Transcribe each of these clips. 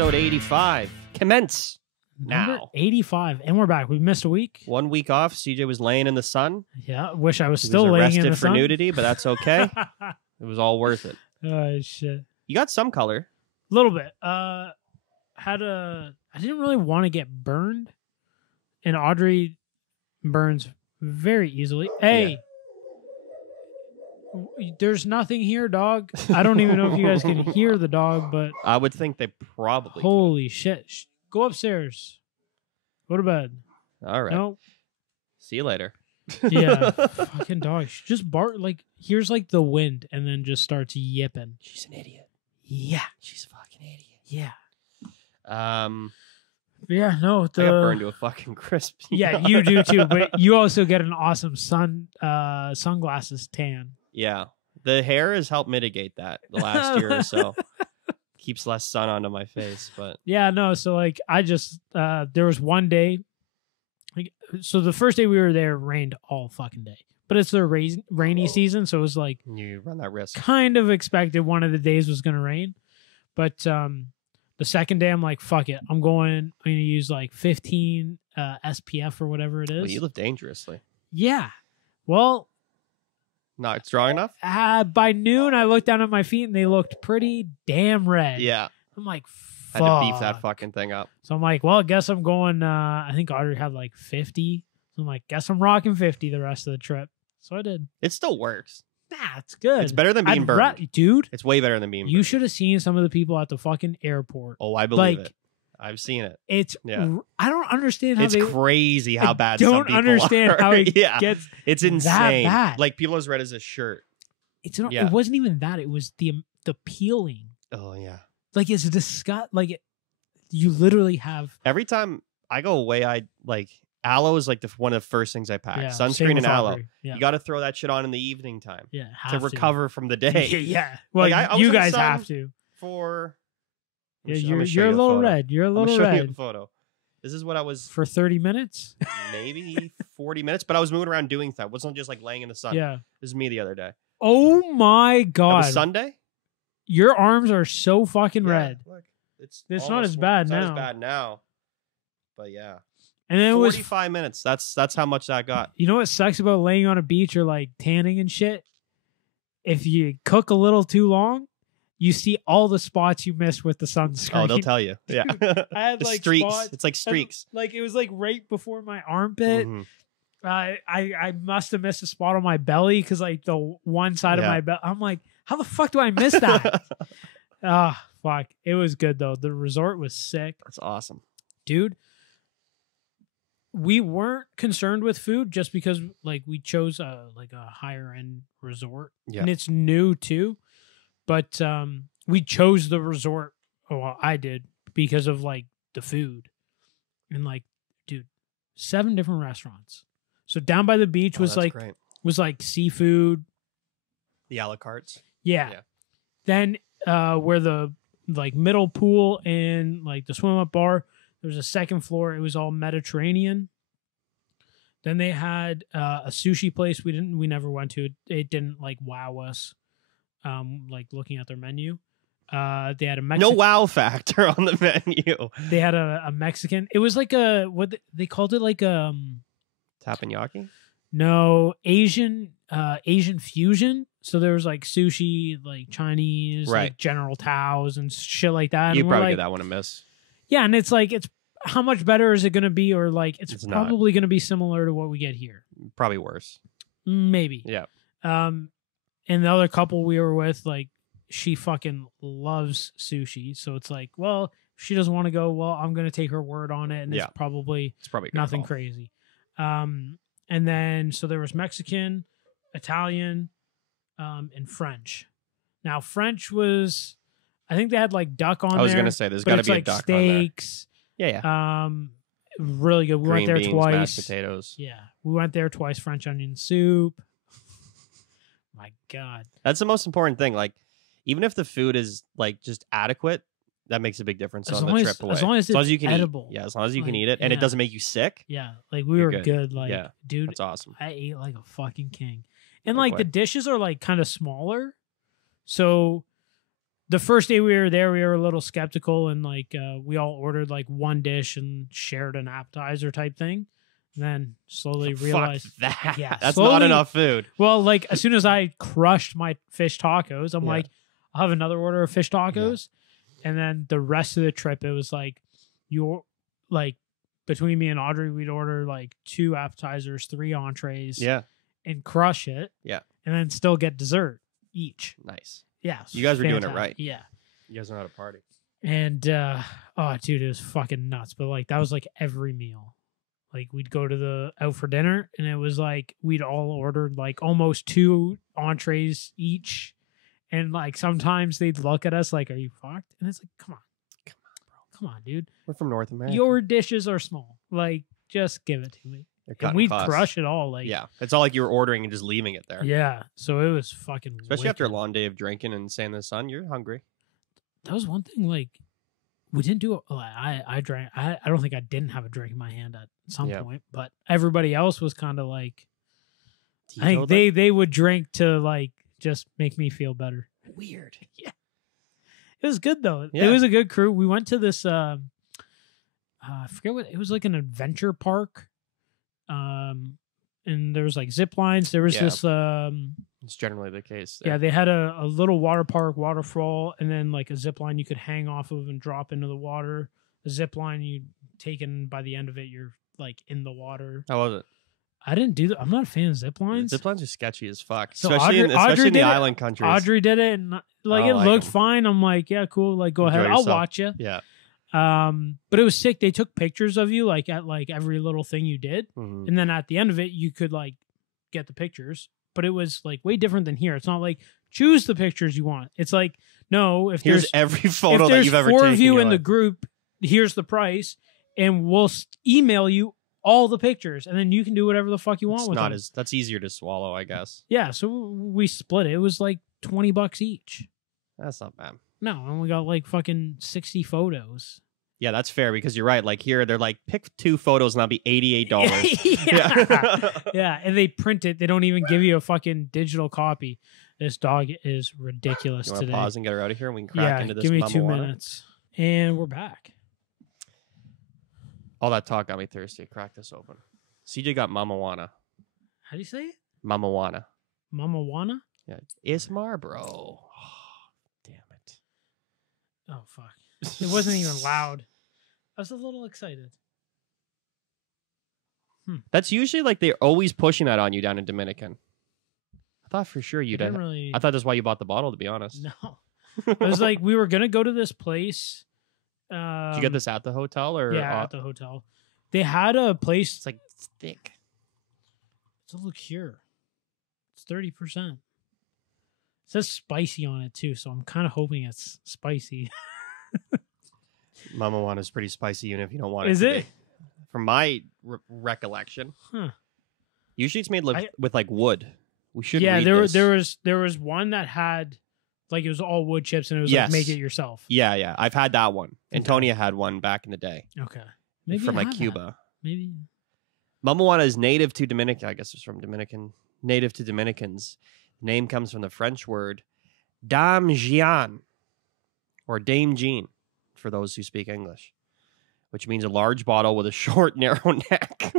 episode 85. Commence Number now. 85. And we're back. We missed a week. 1 week off. CJ was laying in the sun. Yeah. Wish I was He still was laying arrested in the for sun. nudity, but that's okay. It was all worth it. Oh, shit. You got some color. A little bit. I didn't really want to get burned. And Audrey burns very easily. Hey. There's nothing here, dog. I don't even know if you guys can hear the dog, but I would think they probably holy shit. Go upstairs. Go to bed. could. All right. No. See you later. Yeah. Fucking dog. She just here's like the wind and then just starts yipping. She's an idiot. Yeah. She's a fucking idiot. Yeah. I No. got burned to a fucking crisp. Yeah, you do too, but you also get an awesome sunglasses tan. Yeah. The hair has helped mitigate that the last year or so. Keeps less sun onto my face, but Yeah, no, so like I just there was one day, so the first day we were there rained all fucking day. But it's the rainy season, so it was like you run that risk. kind of expected one of the days was gonna rain. But the second day I'm like, fuck it. I'm gonna use like 15 SPF or whatever it is. Well, you live dangerously. Yeah. Well, Not strong enough? by noon, I looked down at my feet and they looked pretty damn red. Yeah. I'm like, Had to beef that fuck. fucking thing up. So I'm like, well, I guess I'm going. I think Audrey had like 50. So I'm like, guess I'm rocking 50 the rest of the trip. So I did. It still works. Nah, it's good. It's better than being burned. Dude, It's way better than being you burned. should have seen some of the people at the fucking airport. Oh, I believe like, it. I've seen it. It's. Yeah. I don't understand how It's they. crazy how I bad don't some people understand are. how it yeah. gets. It's that insane. bad. Like people as red as a shirt. It's not. Yeah. It wasn't even that. It was the peeling. Oh yeah. Like it's disgust. Like you literally have. Every time I go away, I like aloe is like one of the first things I pack. Yeah, same Sunscreen with and aloe. Audrey. Yeah. You got to throw that shit on in the evening time Yeah. to Have recover from the day. Yeah. Well, Like, I was you in the guys sun have to. For Yeah, I'm gonna show you're a you little photo. red. You're a I'm gonna little show you a red photo. This is what I was for 30 minutes. maybe 40 minutes, but I was moving around doing stuff. It wasn't just like laying in the sun. Yeah. This is me the other day. Oh my That god. was Sunday. Your arms are so fucking Yeah, red. Look, it's It's not almost- as bad it's now. Not as bad now. But yeah, And then it was. 45 minutes. That's how much that got. You know what sucks about laying on a beach or like tanning and shit? If you cook a little too long, you see all the spots you missed with the sunscreen. Oh, they'll tell you. Yeah, I had the like streaks. spots. It's like streaks. Like it was like right before my armpit. Mhm. I must have missed a spot on my belly because like the one side of Yeah. my belly. I'm like, how the fuck do I miss that? Ah, fuck. It was good though. The resort was sick, That's awesome. dude. We weren't concerned with food just because like we chose a higher end resort Yeah. and it's new too. But we chose the resort. Well, I did because of like the food and like, dude, 7 different restaurants. So down by the beach Oh, was that's like great. seafood. The a la cartes. Yeah. Yeah. Then where the like middle pool and like the swim up bar, there was a second floor. It was all Mediterranean. Then they had a sushi place we never went to. It didn't like wow us. Like looking at their menu. They had a No Mexican. wow factor on the menu. They had a Mexican. It was like they called it like Teppanyaki. no Asian fusion. So there was like sushi, like Chinese, Right. like General Tao's and shit like that. You And we're probably like, get that one a miss. yeah, and it's like it's how much better is it going to be, or like it's It's not. probably going to be similar to what we get here, Probably worse. maybe. Yeah. And the other couple we were with, like she fucking loves sushi, so it's like, well, if she doesn't want to go, well, I'm going to take her word on it, and Yeah. it's probably It's probably a good nothing call. crazy. And then so there was Mexican, Italian, and French. Now French was, I think they had like duck on there. I was gonna say there's but got to it's be like a duck on there. steaks. Yeah. Really good. We Green went there beans, twice. mashed potatoes. Yeah, we went there twice. French onion soup. My God. That's the most important thing. Like, even if the food is like just adequate, that makes a big difference As on long the as- trip away. as long as it's you can edible. eat. Yeah, as long as you can Like, eat it and it yeah. doesn't make you sick. Yeah, like we You're were good. good. Like, Yeah. dude, That's awesome. I ate like a fucking king. And No like the way. dishes are like kind of smaller. So the first day we were there, we were a little skeptical, and like we all ordered like one dish and shared an appetizer type thing. And then slowly realized that. Yeah, That's slowly- not enough food. Well, like as soon as I crushed my fish tacos, I'm Yeah. like, I'll have another order of fish tacos. And then the rest of the trip, it was like, between me and Audrey, we'd order like 2 appetizers, 3 entrees, Yeah. and crush it. Yeah. And then still get dessert each. Nice. Yeah. You guys were doing it fantastic. right. Yeah. You guys know how to party. And oh dude, it was fucking nuts. But like that was like every meal. Like we'd go to the out for dinner and it was like we'd all ordered like almost 2 entrees each. And like sometimes they'd look at us like, are you fucked? And it's like, come on, bro. Come on, dude. We're from North America. Your dishes are small. Like, just give it to me. They're And cutting we'd costs. crush it all. Like Yeah. It's all like you were ordering and just leaving it there. Yeah. So it was fucking Especially after a wicked. long day of drinking and staying in the sun, you're hungry. That was one thing, like we didn't do it. I drank. I don't think I didn't have a drink in my hand at some Yeah. point, but everybody else was kind of like, I think Teetotal? they would drink to like just make me feel better. Weird. Yeah, it was good though. Yeah. It was a good crew. We went to this. I forget what it was, like an adventure park. And there was like zip lines. There was Yeah. this. It's generally the case. Yeah, they had a little water park, waterfall, and then like a zip line you could hang off of and drop into the water. A zip line you take in by the end of it, you're like in the water. How was it? I didn't do that. I'm not a fan of zip lines. Zip lines are sketchy as fuck. So Especially Audrey in the did it. island countries. Audrey did it, and like I it like looked 'em. fine. I'm like, yeah, cool. Like, go Enjoy ahead. I'll yourself. watch you. Yeah. But it was sick. They took pictures of you like at like every little thing you did, Mhm. and then at the end of it, you could like get the pictures. But it was like way different than here. It's not like choose the pictures you want. It's like no, if Here's there's every photo if that there's you've ever 4 taken. of you you're in the like, group, here's the price, and we'll email you all the pictures, and then you can do whatever the fuck you want it's with not them. as that's easier to swallow, I guess. Yeah, so we split it. It was like $20 each. That's not bad. No, and we got like fucking 60 photos. Yeah, that's fair because you're right. Like here, they're like pick 2 photos and that'll be $88. yeah. Yeah, and they print it. They don't even give you a fucking digital copy. This dog is ridiculous You want to today. pause and get her out of here and we can crack Yeah, into this give me Mama 2 Wana? minutes. And we're back. All that talk got me thirsty. Crack this open. CJ got Mama Wana. How do you say it? Mama Wana. Mama Wana? Yeah. Ismar, bro. Damn it. Oh, fuck. It wasn't even loud. I was a little excited. That's usually like they're always pushing that on you down in Dominican. I thought for sure You you'd didn't have. really... I thought that's why you bought the bottle, to be honest. No. It was like we were going to go to this place. Did you get this at the hotel or? Yeah, at the hotel. They had a place. It's like thick. Let's look here. It's 30%. It says spicy on it too, so I'm kind of hoping it's spicy. Mama Wana is pretty spicy, even if you don't want it. Is to it? be. From my recollection, Huh. usually it's made with like wood. We should. Yeah, read there this. was one that had like it was all wood chips and it was Yes. like make it yourself. Yeah. I've had that one. Okay. Antonia had one back in the day Okay. Maybe from I like have that. Cuba. Maybe. Mama Wana is native to Dominican. I guess it's from Dominican. Native to Dominicans. The name comes from the French word Dame Jean or Dame Jean for those who speak English, which means a large bottle with a short, narrow neck.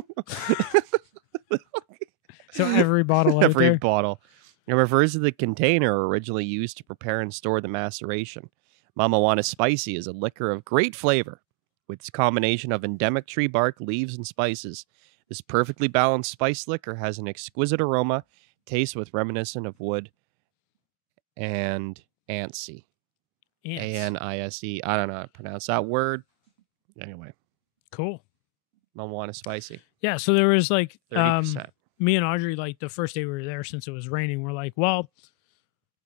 So every bottle out Every there. bottle. It refers to the container originally used to prepare and store the maceration. Mama Wana Spicy is a liquor of great flavor with its combination of endemic tree bark, leaves, and spices. This perfectly balanced spice liquor has an exquisite aroma, taste with reminiscent of wood and anise. Ants. A-N-I-S-E. I don't know how to pronounce that word. Anyway, Cool. Mama Wana Spicy. Yeah, so there was like 30%. me and Audrey, like the first day we were there, since it was raining, we're like, well,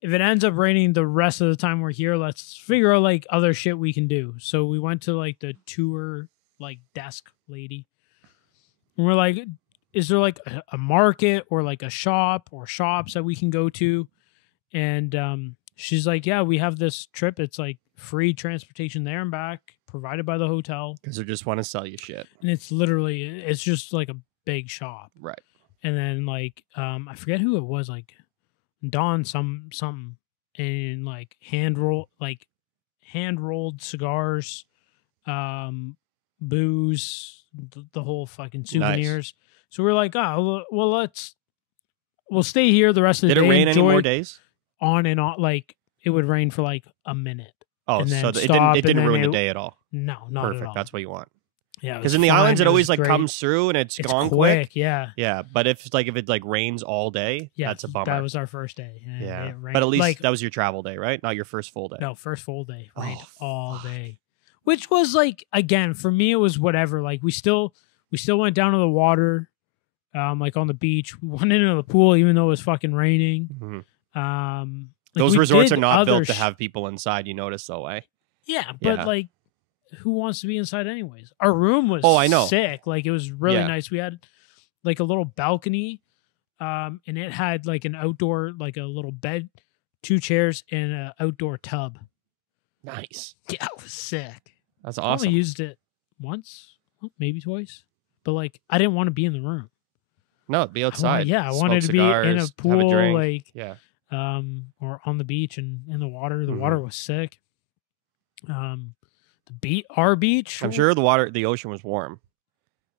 if it ends up raining the rest of the time we're here, let's figure out like other shit we can do. So we went to like the tour like desk lady, and we're like, is there like a market or like a shop or shops that we can go to? And she's like, yeah, we have this trip. It's like free transportation there and back, provided by the hotel, Because they just want to sell you shit. and it's literally it's just like a big shop. Right. And then like I forget who it was, like Dawn something. and like hand rolled cigars, booze, the whole fucking souvenirs. So we're like, oh well, we'll stay here the rest of the Did day. it rain any enjoy more it days? On and on, like it would rain for like a minute. Oh, and so then it stop, didn't and ruin then the day at all. No, not Perfect. at all. That's what you want. Yeah, Because in the islands, it always like great. comes through and it's gone quick. Yeah, Yeah, but if it like rains all day, yeah, that's a bummer. That was our first day. yeah, it rained. but at least like, that was your travel day, right? Not your first full day. no, first full day rained Oh, all fuck. day, which was like, again, for me it was whatever. Like we still went down to the water, like on the beach. We went into the pool even though it was fucking raining. Mhm. Like Those we resorts did are not built to other have people inside. You notice though, eh? Yeah, but Yeah. like, who wants to be inside anyways? Our room was Oh, I know. sick. Like it was really Yeah. nice. We had like a little balcony, and it had like an outdoor, like a little bed, 2 chairs, and an outdoor tub. Nice. Yeah, it was sick. That's I awesome. only used it once, maybe twice, but like I didn't want to be in the room. No, be I wanted- outside. I Smoke wanted to be in a cigars, have pool, drink. like Yeah. or on the beach and in the water. The Mhm. water was sick. Our beach. I'm sure the ocean was warm.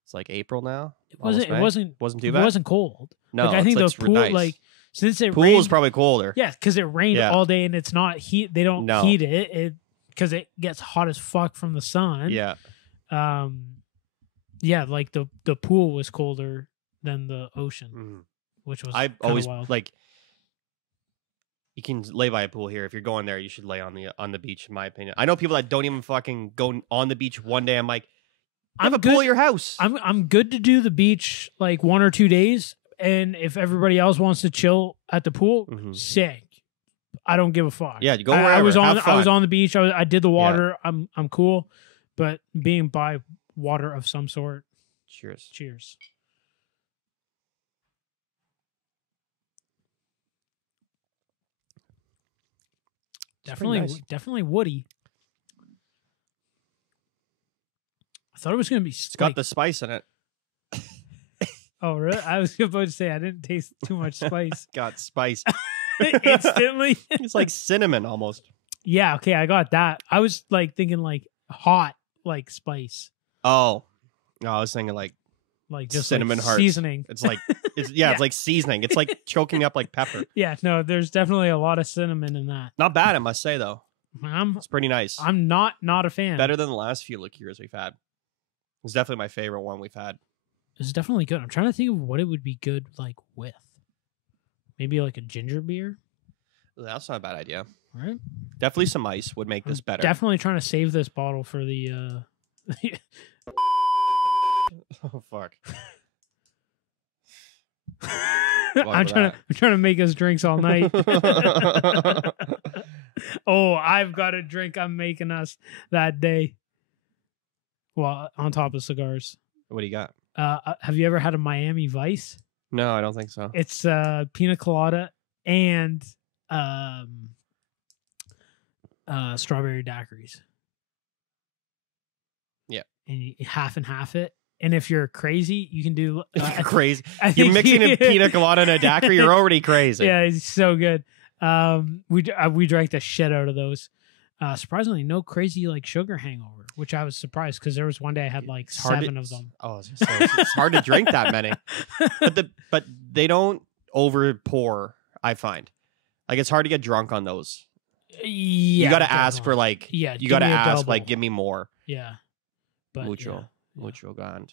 It's like April now. It Almost May. wasn't too it bad. wasn't cold. No, like I think it's the pool, nice. like since it Pool rained, is probably colder. yeah, because it rained Yeah. all day and it's not heat. They don't No. heat it because it gets hot as fuck from the sun. Yeah. Yeah, like the pool was colder than the ocean, Mhm. which was I kinda always wild. like. You can lay by a pool here. If you're going there, you should lay on the beach. In my opinion, I know people that don't even fucking go on the beach one day. I'm like, you have I'm a pool good- at your house. I'm good to do the beach like 1 or 2 days, and if everybody else wants to chill at the pool, Mhm. sick. I don't give a fuck. Yeah, you go I wherever. was on Have I was fun. on the beach. I did the water. I'm cool, but being by water of some sort. Cheers. Cheers. It's pretty nice. Definitely woody. I thought it was gonna be. It's got the spice in it. Oh, really? I was about to say I didn't taste too much spice Got spice. instantly. It's like cinnamon almost. Yeah. Okay, I got that. I was like thinking like hot, like spice, Oh, no, I was thinking like like just Cinnamon like hearts. seasoning. it's like it's like seasoning. It's like choking up like pepper. Yeah. No, there's definitely a lot of cinnamon in that. Not bad, I must say though. I'm It's pretty nice. not a fan. Better than the last few liqueurs we've had. It's definitely my favorite one we've had. It's definitely good. I'm trying to think of what it would be good like with. Maybe like a ginger beer, That's not a bad idea. right? Definitely some ice would make this better. Definitely trying to save this bottle for the. Oh fuck. I'm trying to make us drinks all night. Oh, I've got a drink I'm making us that day. Well, on top of cigars. What do you got? Have you ever had a Miami Vice? No, I don't think so. It's pina colada and strawberry daiquiris. Yeah. And you half and half it. And if you're crazy, you can do You're crazy. I You're think- mixing a pina colada and a daiquiri. You're already crazy. Yeah, it's so good. We drank the shit out of those. Surprisingly, no crazy like sugar hangover, which I was surprised because there was one day I had like It's hard 7 to- of them. Oh, it's hard to drink that many. But they don't over pour. I find like it's hard to get drunk on those. Yeah, You got to ask for definitely. like. Yeah, You give got to me a ask double. like, give me more. Yeah, but Mucho, yeah. mucho grande.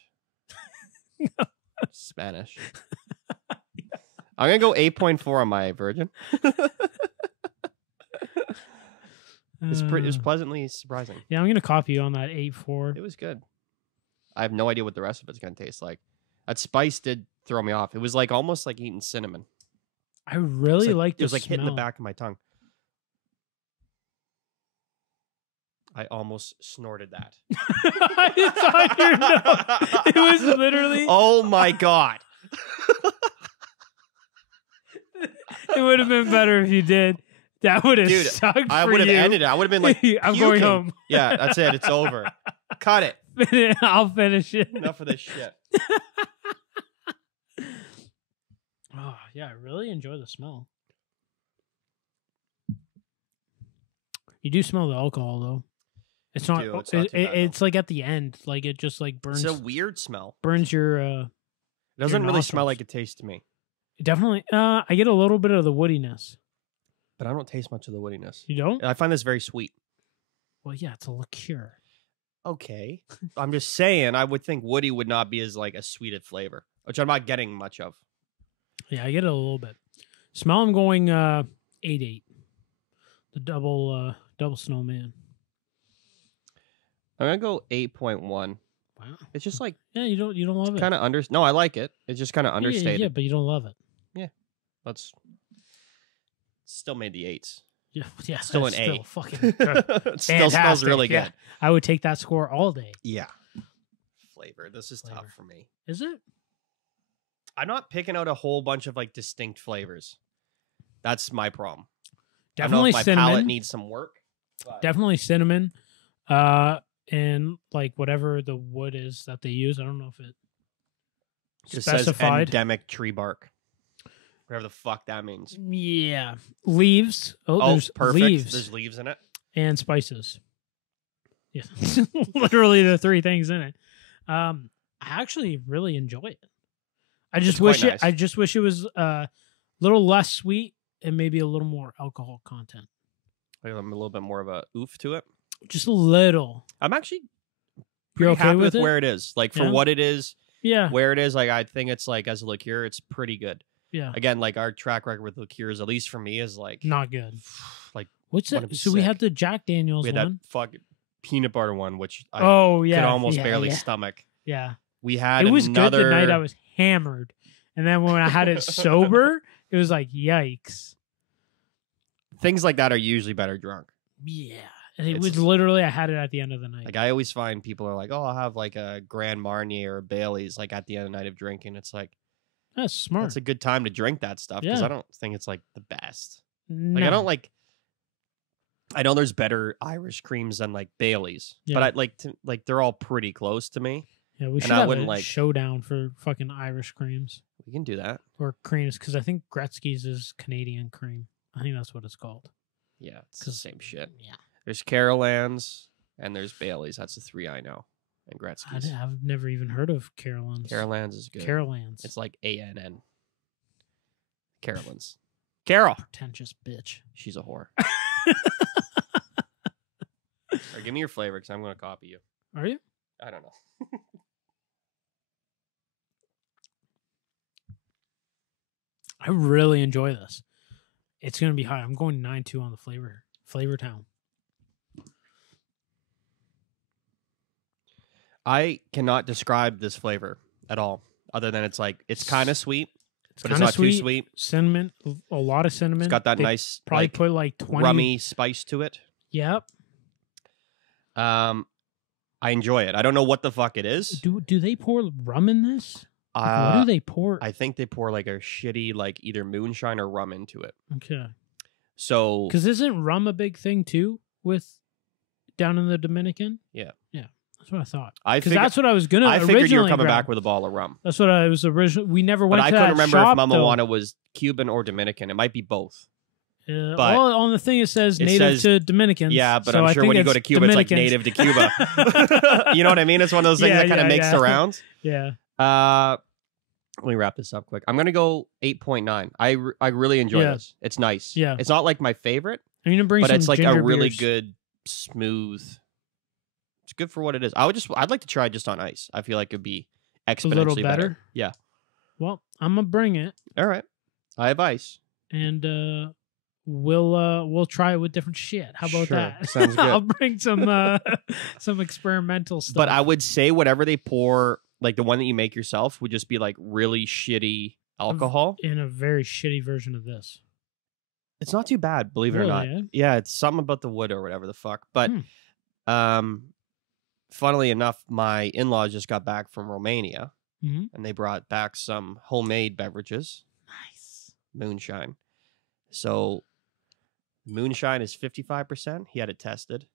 Spanish. I'm gonna go 8.4 on my virgin. It's Uh, pleasantly surprising. yeah, I'm gonna copy you on that 8.4. It was good. I have no idea what the rest of it's gonna taste like. That spice did throw me off. It was like almost like eating cinnamon. I really It's like it was the like hitting the smell. back of my tongue. I almost snorted that. It's on your nose. It was literally. Oh my god. It would have been better if you did. That would have Dude, sucked I for would have you. ended it. I would have been like, I'm going puking. home. Yeah, that's it. It's over. Cut it. I'll finish it. Enough of this shit. Oh, yeah, I really enjoy the smell. You do smell the alcohol though. It's not. do. It's not too bad, though. It's like at the end. Like it just like burns. It's a weird smell. Burns your. It doesn't really smell nostrils. like it tastes to me. Definitely. I get a little bit of the woodiness. But I don't taste much of the woodiness. You don't? I find this very sweet. Well, yeah, it's a liqueur. Okay. I'm just saying, I would think woody would not be as like a sweet of flavor, which I'm not getting much of. Yeah, I get it a little bit. Smell. I'm going 8.8. The double snowman. I'm gonna go 8.1. Wow. It's just like Yeah, you don't love it. kind of No, I like it. It's just kind of Yeah, understated. Yeah, but you don't love it. That's still made the 8s. Yeah, yeah. Still that's an A. Still fucking good. It still smells really Fantastic, yeah. good. I would take that score all day. Yeah. Flavor. This is Flavor. tough for me. Is it? I'm not picking out a whole bunch of like distinct flavors. That's my problem. Definitely I don't know if my palate cinnamon. needs some work. But Definitely cinnamon. And like whatever the wood is that they use. I don't know if it just says specified. endemic tree bark. Whatever the fuck that means. Yeah. Leaves. Oh, Oh, there's perfect. leaves There's leaves in it. and spices. Yeah. Literally the three things in it. I actually really enjoy it. I just It's quite wish nice. I just wish it was a little less sweet and maybe a little more alcohol content. Like, I'm a little bit more of a oof to it. Just a little. I'm actually You're pretty okay happy with it? where it is. Like for Yeah. what it is, Yeah. where it is. Like I think it's like as a liqueur, it's pretty good. Yeah. Again, like our track record with liqueurs, at least for me, is like Not good. like What's wanna that? be So we sick. had the Jack Daniels we had one. that fucking peanut butter one, which I Oh yeah. could almost yeah, barely yeah. stomach. Yeah. We had It was another. good the night I was hammered. And then when I had it sober, it was like, yikes. Things like that are usually better drunk. Yeah. And it It's- was literally, I had it at the end of the night. Like I always find people are like, "Oh, I'll have like a Grand Marnier or Bailey's like at the end of the night of drinking." It's like That's smart. that's a good time to drink that stuff because Yeah. I don't think it's like the best. Like No. I don't like. I know there's better Irish creams than like Bailey's, Yeah. but I like they're all pretty close to me. Yeah, we and should I have wouldn't a like- showdown for fucking Irish creams We can do that. or creams because I think Gretzky's is Canadian cream. I think that's what it's called. Yeah, it's the 'Cause- same shit. Yeah. There's Carolans and there's Bailey's. That's the three I know. And Gretzky's. I've never even heard of Carolans. Carolans is good. Carolans. It's like ANN. Carolans. Carol. Pretentious bitch. She's a whore. Or give me your flavor because I'm going to copy you. Are you? I don't know. I really enjoy this. It's gonna be high. I'm going 9.2 on the Flavor Town. I cannot describe this flavor at all, other than it's like it's kind of sweet, It's but it's kinda not too sweet. Cinnamon, a lot of cinnamon. It's got that They nice, Probably like, put like 20. rummy spice to it. Yep. I enjoy it. I don't know what the fuck it is. Do they pour rum in this? Like, what do they pour? I think they pour like a shitty, like either moonshine or rum into it. Okay. So Because isn't rum a big thing too with down in the Dominican? Yeah. Yeah. That's what I thought. I Because figured, that's what I was gonna. I figured you were originally coming grab. back with a ball of rum, That's what I was originally. We never but went I to couldn't that remember shop, if Mama though. Juana was Cuban or Dominican. It might be both. but- well, on the thing it says It native says- to Dominicans. Yeah, but so I'm I sure think when you go it's to Cuba, it's like native Dominicans. to Cuba. You know what I mean? It's one of those things Yeah, that kind of yeah, makes yeah. the rounds. Yeah. Let me wrap this up quick. I'm gonna go 8.9. I really enjoy Yeah. this. It's nice. Yeah. It's not like my favorite, I'm gonna bring but some it's like ginger a really beers. good, smooth. It's good for what it is. I'd like to try it just on ice. I feel like it'd be a exponentially little better. better. Yeah. Well, I'm gonna bring it, All right. I have ice. and we'll try it with different shit. How about Sure. that? Sounds good. I'll bring some some experimental stuff. But I would say whatever they pour, like the one that you make yourself, would just be like really shitty alcohol. in a very shitty version of this. It's not too bad, believe it or not. Really, eh? Yeah, it's something about the wood or whatever the fuck. But Hmm. funnily enough, my in-laws just got back from Romania Mhm. and they brought back some homemade beverages, Nice. moonshine. So moonshine is 55%. He had it tested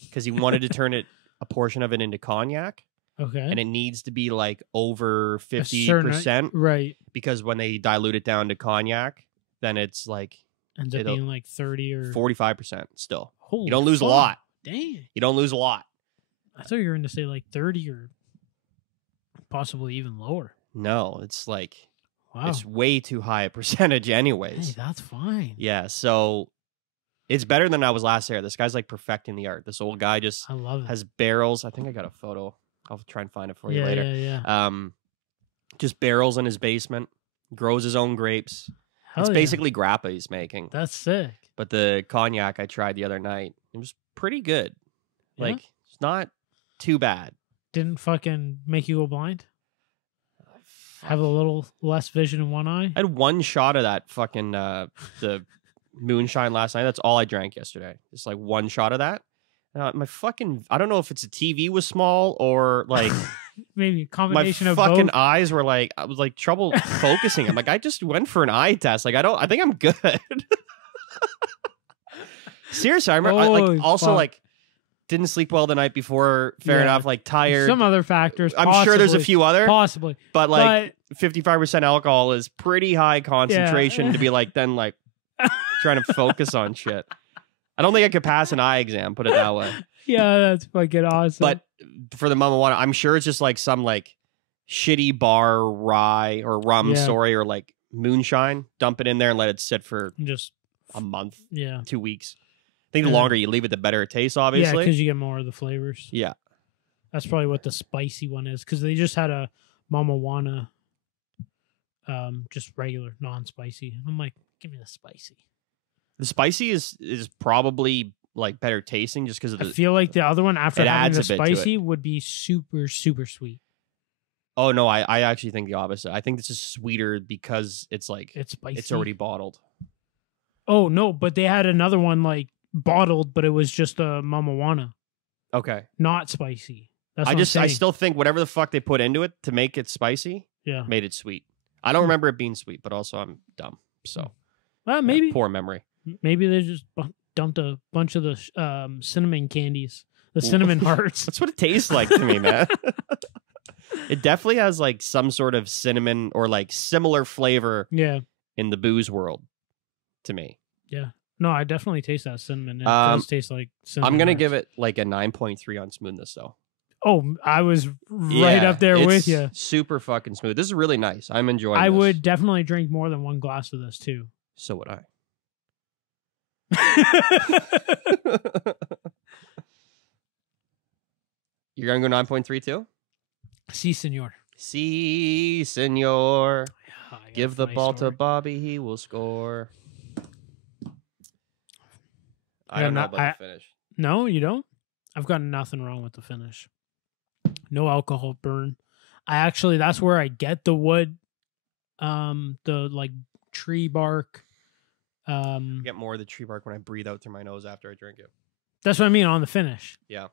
because he wanted to turn it a portion of it into cognac, Okay. and it needs to be like over A 50%. certain- right. Because when they dilute it down to cognac, then it's like ends up It'll- being like 30 or 45% still. Holy You don't lose a fuck. lot. Dang. You don't lose a lot. I thought you were going to say like 30 or possibly even lower. No, it's like Wow. it's way too high a percentage Hey, anyways. that's fine. Yeah, so it's better than I was last year. This guy's like perfecting the art. This old guy just I love it. has barrels. I think I got a photo. I'll try and find it for you yeah, later. yeah. Just barrels in his basement. Grows his own grapes. Hell It's yeah. basically grappa he's making. That's sick. But the cognac I tried the other night, it was pretty good. Yeah? Like it's not too bad. Didn't fucking make you go blind? Have a little less vision in one eye? I had one shot of that fucking the moonshine last night. That's all I drank yesterday. Just like one shot of that. My fucking I don't know if it's a TV was small or like Maybe a my combination of fucking both. eyes were like I was like trouble focusing. I'm like I just went for an eye test. Like I think I'm good. Seriously, I remember Holy also fuck. like didn't sleep well the night before. Fair Yeah. enough, like tired. Some other factors. I'm sure there's a possibly- few other, Possibly. but like 55% alcohol is pretty high concentration to be like then like trying to focus on shit. I don't think I could pass an eye exam, put it that way. Yeah, that's fucking awesome. But for the Mama Juana, I'm sure it's just like some like shitty bar rye or rum Yeah. story or like moonshine. Dump it in there and let it sit for just, a month, yeah. 2 weeks. I think the Yeah. longer you leave it, the better it tastes, Yeah, obviously. because you get more of the flavors. Yeah. That's probably what the spicy one is. Because they just had a Mama Juana, just regular, non-spicy. I'm like, give me the spicy. The spicy is probably like better tasting just because of I the. feel like the other one, after It having adds the a bit to it. spicy, would be super, super sweet. Oh no, I actually think the opposite. I think this is sweeter because it's like It's spicy. it's already bottled. Oh, no, but they had another one, like, bottled, but it was just a Mama Juana, Okay. not spicy. That's what I I'm saying. still think whatever the fuck they put into it to make it spicy Yeah. made it sweet. I don't remember it being sweet, but also I'm dumb. So Well, maybe. poor memory. Maybe they just dumped a bunch of the cinnamon candies, the cinnamon hearts. That's what it tastes like to me, man. It definitely has like some sort of cinnamon or like similar flavor Yeah. in the booze world to me. No, I definitely taste that cinnamon. It Um, does taste like cinnamon. I'm gonna hearts. give it like a 9.3 on smoothness though. Oh, I was right Yeah, up there with it's you. Super fucking smooth. This is really nice. I'm enjoying I this. would definitely drink more than one glass of this too. So would I. You're gonna go 9.3 too? Si, senor. Si, senor. Ah, I got Give a the funny ball story. to Bobby, he will score. I Yeah, don't know no, about the finish. No, you don't? I've got nothing wrong with the finish. No alcohol burn. That's where I get the wood, the like tree bark. I get more of the tree bark when I breathe out through my nose after I drink it. That's what I mean on the finish. Yeah,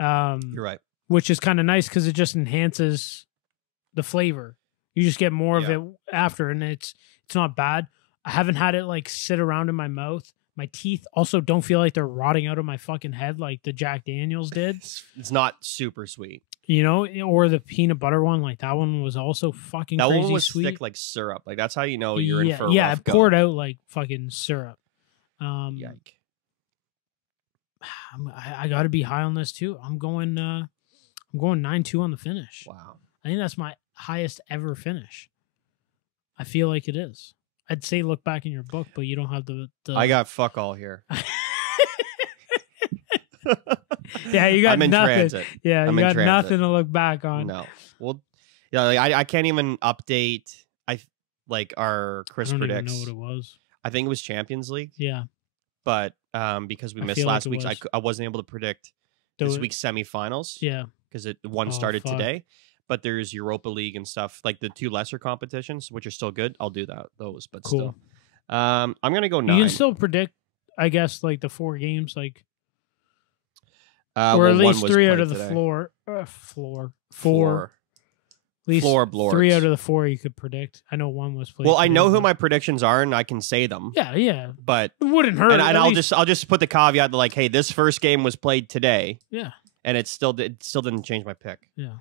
Um, you're right. which is kind of nice because it just enhances the flavor. You just get more of Yeah. it after, and it's not bad. I haven't had it like sit around in my mouth. My teeth also don't feel like they're rotting out of my fucking head like the Jack Daniels did, It's not super sweet. or the peanut butter one. Like that one was also fucking That crazy one was sweet. thick like syrup. Like that's how you know you're in for a yeah, rough it go. poured out like fucking syrup. Yike. I got to be high on this too. I'm going 9-2 on the finish. Wow. I think that's my highest ever finish. I feel like it is. I'd say look back in your book, but you don't have the I got fuck all here. Yeah, you got I'm in nothing. transit. Yeah, I'm you in got transit. nothing to look back on. No. Well, yeah, like, I can't even update. Like our Chris I don't predicts. even know what it was. I think it was Champions League, Yeah, but because we I missed feel like last it week's, was. I wasn't able to predict this week's semifinals. Yeah, because one Oh, started fuck. today. But there's Europa League and stuff like the two lesser competitions, which are still good. I'll do those, but Cool. still. I'm gonna go 9. you can still predict. I guess like the 4 games, like or well, at one least was 3 out played of the today. four. Four. At least Floor 3 out blords. of the 4 you could predict. I know one was played. Well, I today, know who but- my predictions are, and I can say them. Yeah. But It wouldn't hurt. and at I'll least- just put the caveat that like, hey, this first game was played today, yeah. and it still didn't change my pick. Yeah.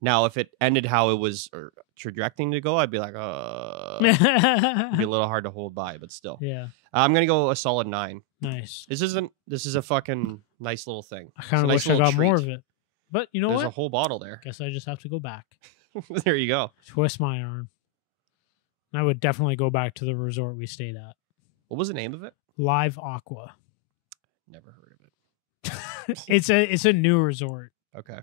Now, if it ended how it was trajecting to go, I'd be like, it'd be a little hard to hold by, but still. Yeah. I'm going to go a solid 9. Nice. This is a fucking nice little thing. I kind of wish I got more of it. But you know There's what? a whole bottle there. Guess I just have to go back. There you go. Twist my arm. I would definitely go back to the resort we stayed at. What was the name of it? Live Aqua. Never heard of it. It's a new resort. Okay.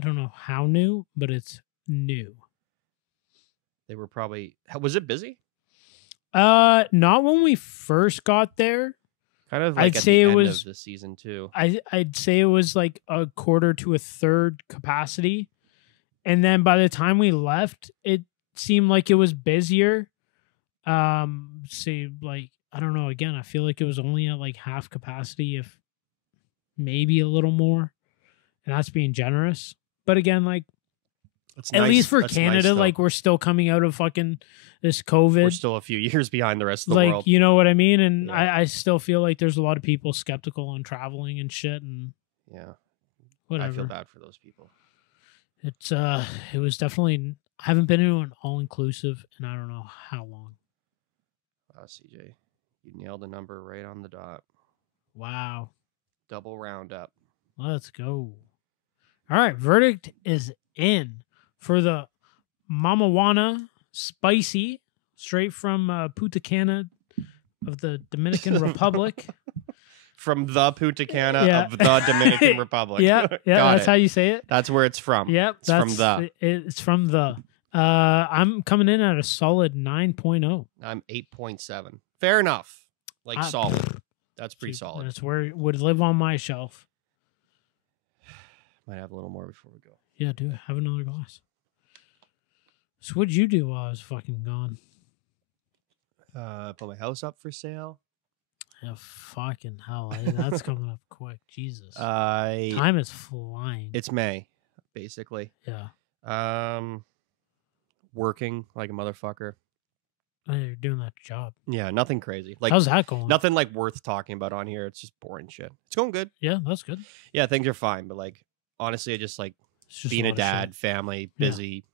I don't know how new, but it's new. They were probably... Was it busy? Not when we first got there. Kind of like I'd at say the it end was of the season too. I'd say it was like a quarter to a third capacity. And then by the time we left, it seemed like it was busier. Say like, I don't know, again, I feel like it was only at like half capacity, if maybe a little more. And that's being generous. But again, like That's at nice. least for That's Canada, nice, though. like we're still coming out of fucking this COVID. We're still a few years behind the rest of the like world. you know what I mean, and Yeah. I still feel like there's a lot of people skeptical on traveling and shit, and Yeah. whatever. I feel bad for those people. It's it was definitely. I haven't been to an all inclusive in I don't know how long. CJ, you nailed the number right on the dot. Wow, Double roundup. let's go. All right, verdict is in for the Mama Juana spicy, straight from Punta Cana of the Dominican Republic. From the Punta Cana Yeah. of the Dominican Republic. Yeah, Got that's it. how you say it. That's where it's from. Yep, It's from the. It's from the. I'm coming in at a solid 9.0. I'm 8.7. Fair enough. Like Ah, solid. That's pretty solid. That's where it would live on my shelf. Might have a little more before we go. Yeah, do have another glass. So what'd you do while I was fucking gone? Put my house up for sale. Yeah, fucking hell. That's coming up quick. Jesus. I. Time is flying. It's May, basically. Yeah. Working like a motherfucker. Oh, you're doing that job. Yeah, nothing crazy. Like How's that going? nothing like worth talking about on here. It's just boring shit. It's going good. Yeah, that's good. Yeah, things are fine, but like honestly, I just like It's just being a lot of shit. dad, family, Yeah. busy,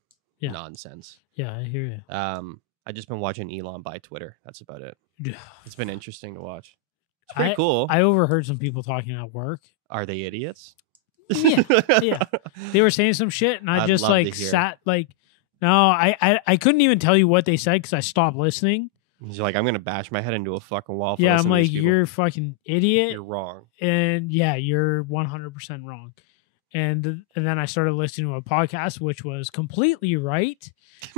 Yeah. nonsense. Yeah, I hear you. I just been watching Elon buy Twitter. That's about it. Yeah. It's been interesting to watch. It's pretty I- cool. I overheard some people talking at work. Are they idiots? Yeah, yeah. They were saying some shit, and I I'd just love to like hear. sat like, no, I couldn't even tell you what they said because I stopped listening. He's like, I'm gonna bash my head into a fucking wall. For Yeah, I'm listening to like, these people. you're a fucking idiot, You're wrong. and yeah, you're 100% wrong. And then I started listening to a podcast, which was completely right.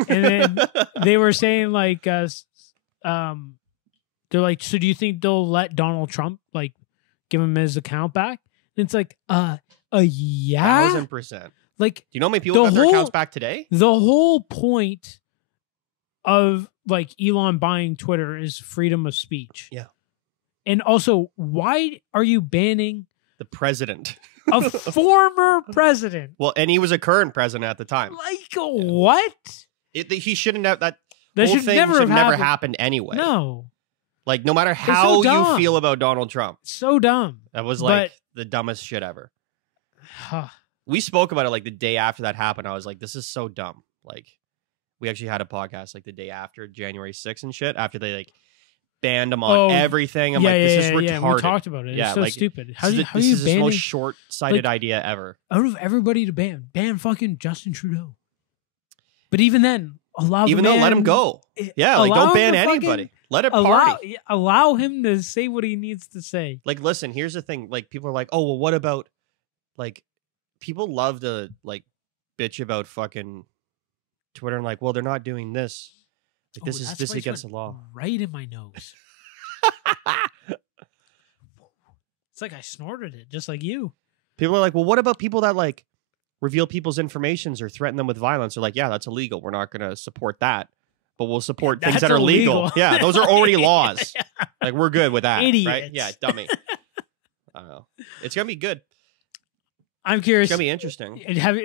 And then they were saying like, they're like, so do you think they'll let Donald Trump like give him his account back? And it's like, yeah. 1,000%. Like Do you know how many people The got their whole- accounts back today? the whole point of like Elon buying Twitter is freedom of speech. Yeah. And also, why are you banning The president. a former president? Well, and he was a current president at the time. Like what? He shouldn't have that. That whole should thing never should have never happened. happened anyway. No, Like no matter so how you dumb. feel about Donald Trump, so dumb. that was like the dumbest shit ever. We spoke about it like the day after that happened. I was like, this is so dumb. Like, we actually had a podcast like the day after January 6th and shit, after they like banned him on Oh, everything. I'm like, this is retarded. We talked about it. Yeah, It's so like, stupid. How this do is, how this you is the banning most short-sighted like- idea ever. out of everybody to ban fucking Justin Trudeau? But even then, allow Even the though, let man- him go. Yeah, like allow don't him ban to fucking anybody. Let it party. allow him to say what he needs to say. Like, listen, here's the thing. Like, people are like, oh, well, what about, like, people love to, like, bitch about fucking Twitter and like, well, they're not doing this. Like, this that is spice against the went law. Right in my nose. It's like I snorted it, just like you. People are like, well, what about people that, like, reveal people's informations or threaten them with violence? They're like, yeah, that's illegal. We're not going to support that. But we'll support things That's that are legal. illegal. Yeah, those are already laws. Like, we're good with that. Right? Idiots. Yeah, dummy. I don't know. It's going to be good. I'm It's curious. going to be interesting.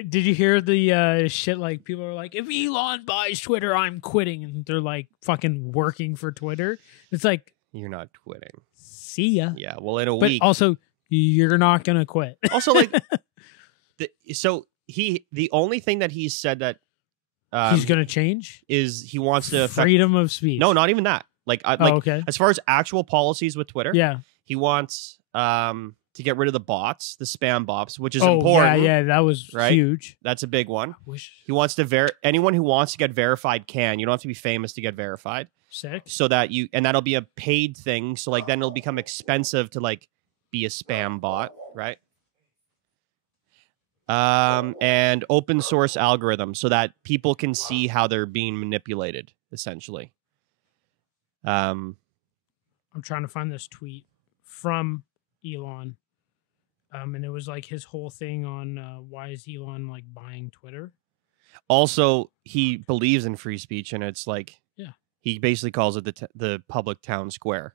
Did you hear the shit? Like people are like, if Elon buys Twitter, I'm quitting, and they're like fucking working for Twitter. It's like, You're not quitting. see ya. Yeah, well, in a But week. also, you're not gonna quit. Also, like, so the only thing that he's said that He's going to change is he wants to affect, freedom of speech. no, not even that. Like Okay. as far as actual policies with Twitter, Yeah. he wants to get rid of the bots, the spam bots, which is Oh, important. yeah, that was right? huge. That's a big one. I wish. He wants to anyone who wants to get verified can. You don't have to be famous to get verified. Sick. So that and that'll be a paid thing. So like then it'll become expensive to like be a spam bot, right? And open source algorithms so that people can see how they're being manipulated, essentially. I'm trying to find this tweet from Elon. And it was like his whole thing on why is Elon like buying Twitter? Also, he believes in free speech, and it's like, yeah, he basically calls it the public town square.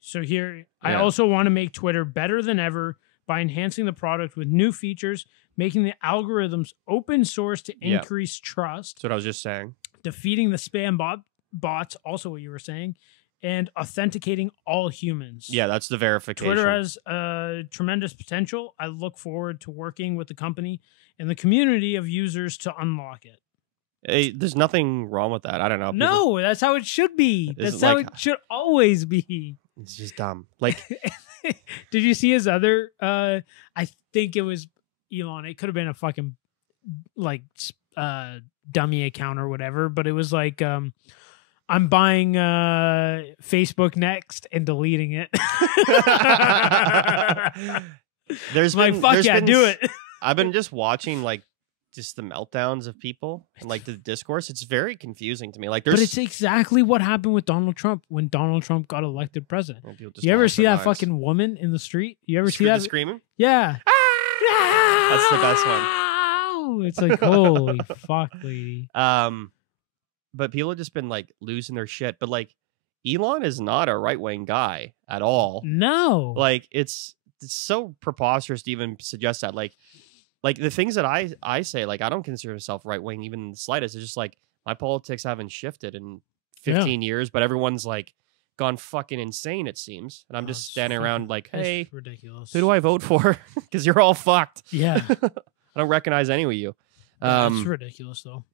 So here, I also want to make Twitter better than ever by enhancing the product with new features, making the algorithms open source to increase trust. That's what I was just saying. Defeating the spam bots, also what you were saying, and authenticating all humans. Yeah, that's the verification. Twitter has tremendous potential. I look forward to working with the company and the community of users to unlock it. Hey, there's nothing wrong with that. I don't know. No, that's how it should be. That's how it should always be. It's just dumb. Like, did you see his other? I think it was Elon. It could have been a fucking like dummy account or whatever, but it was like I'm buying Facebook next and deleting it. There's like, been, fuck there's yeah, been, do it. I've been just watching like just the meltdowns of people and like the discourse. It's very confusing to me. Like, but it's exactly what happened with Donald Trump when Donald Trump got elected president. You ever see that fucking woman in the street? You ever see that screaming? Yeah. That's the best one. It's like, holy fuck, lady. But people have just been like losing their shit. But like, Elon is not a right-wing guy at all. No. Like, it's so preposterous to even suggest that. Like the things that I say, like, I don't consider myself right-wing even in the slightest. It's just like my politics haven't shifted in 15 years, but everyone's like gone fucking insane, it seems. And I'm just standing around like, hey, ridiculous. Who do I vote for? Because you're all fucked. Yeah. I don't recognize any of you. It's ridiculous, though.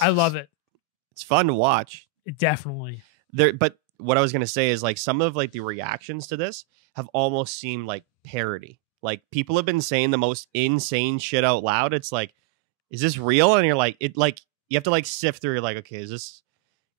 I love it. It's fun to watch. Definitely. But what I was going to say is like some of like the reactions to this have almost seemed like parody. Like, people have been saying the most insane shit out loud. It's like, is this real? And you're like, you have to like sift through. You're like, okay, is this,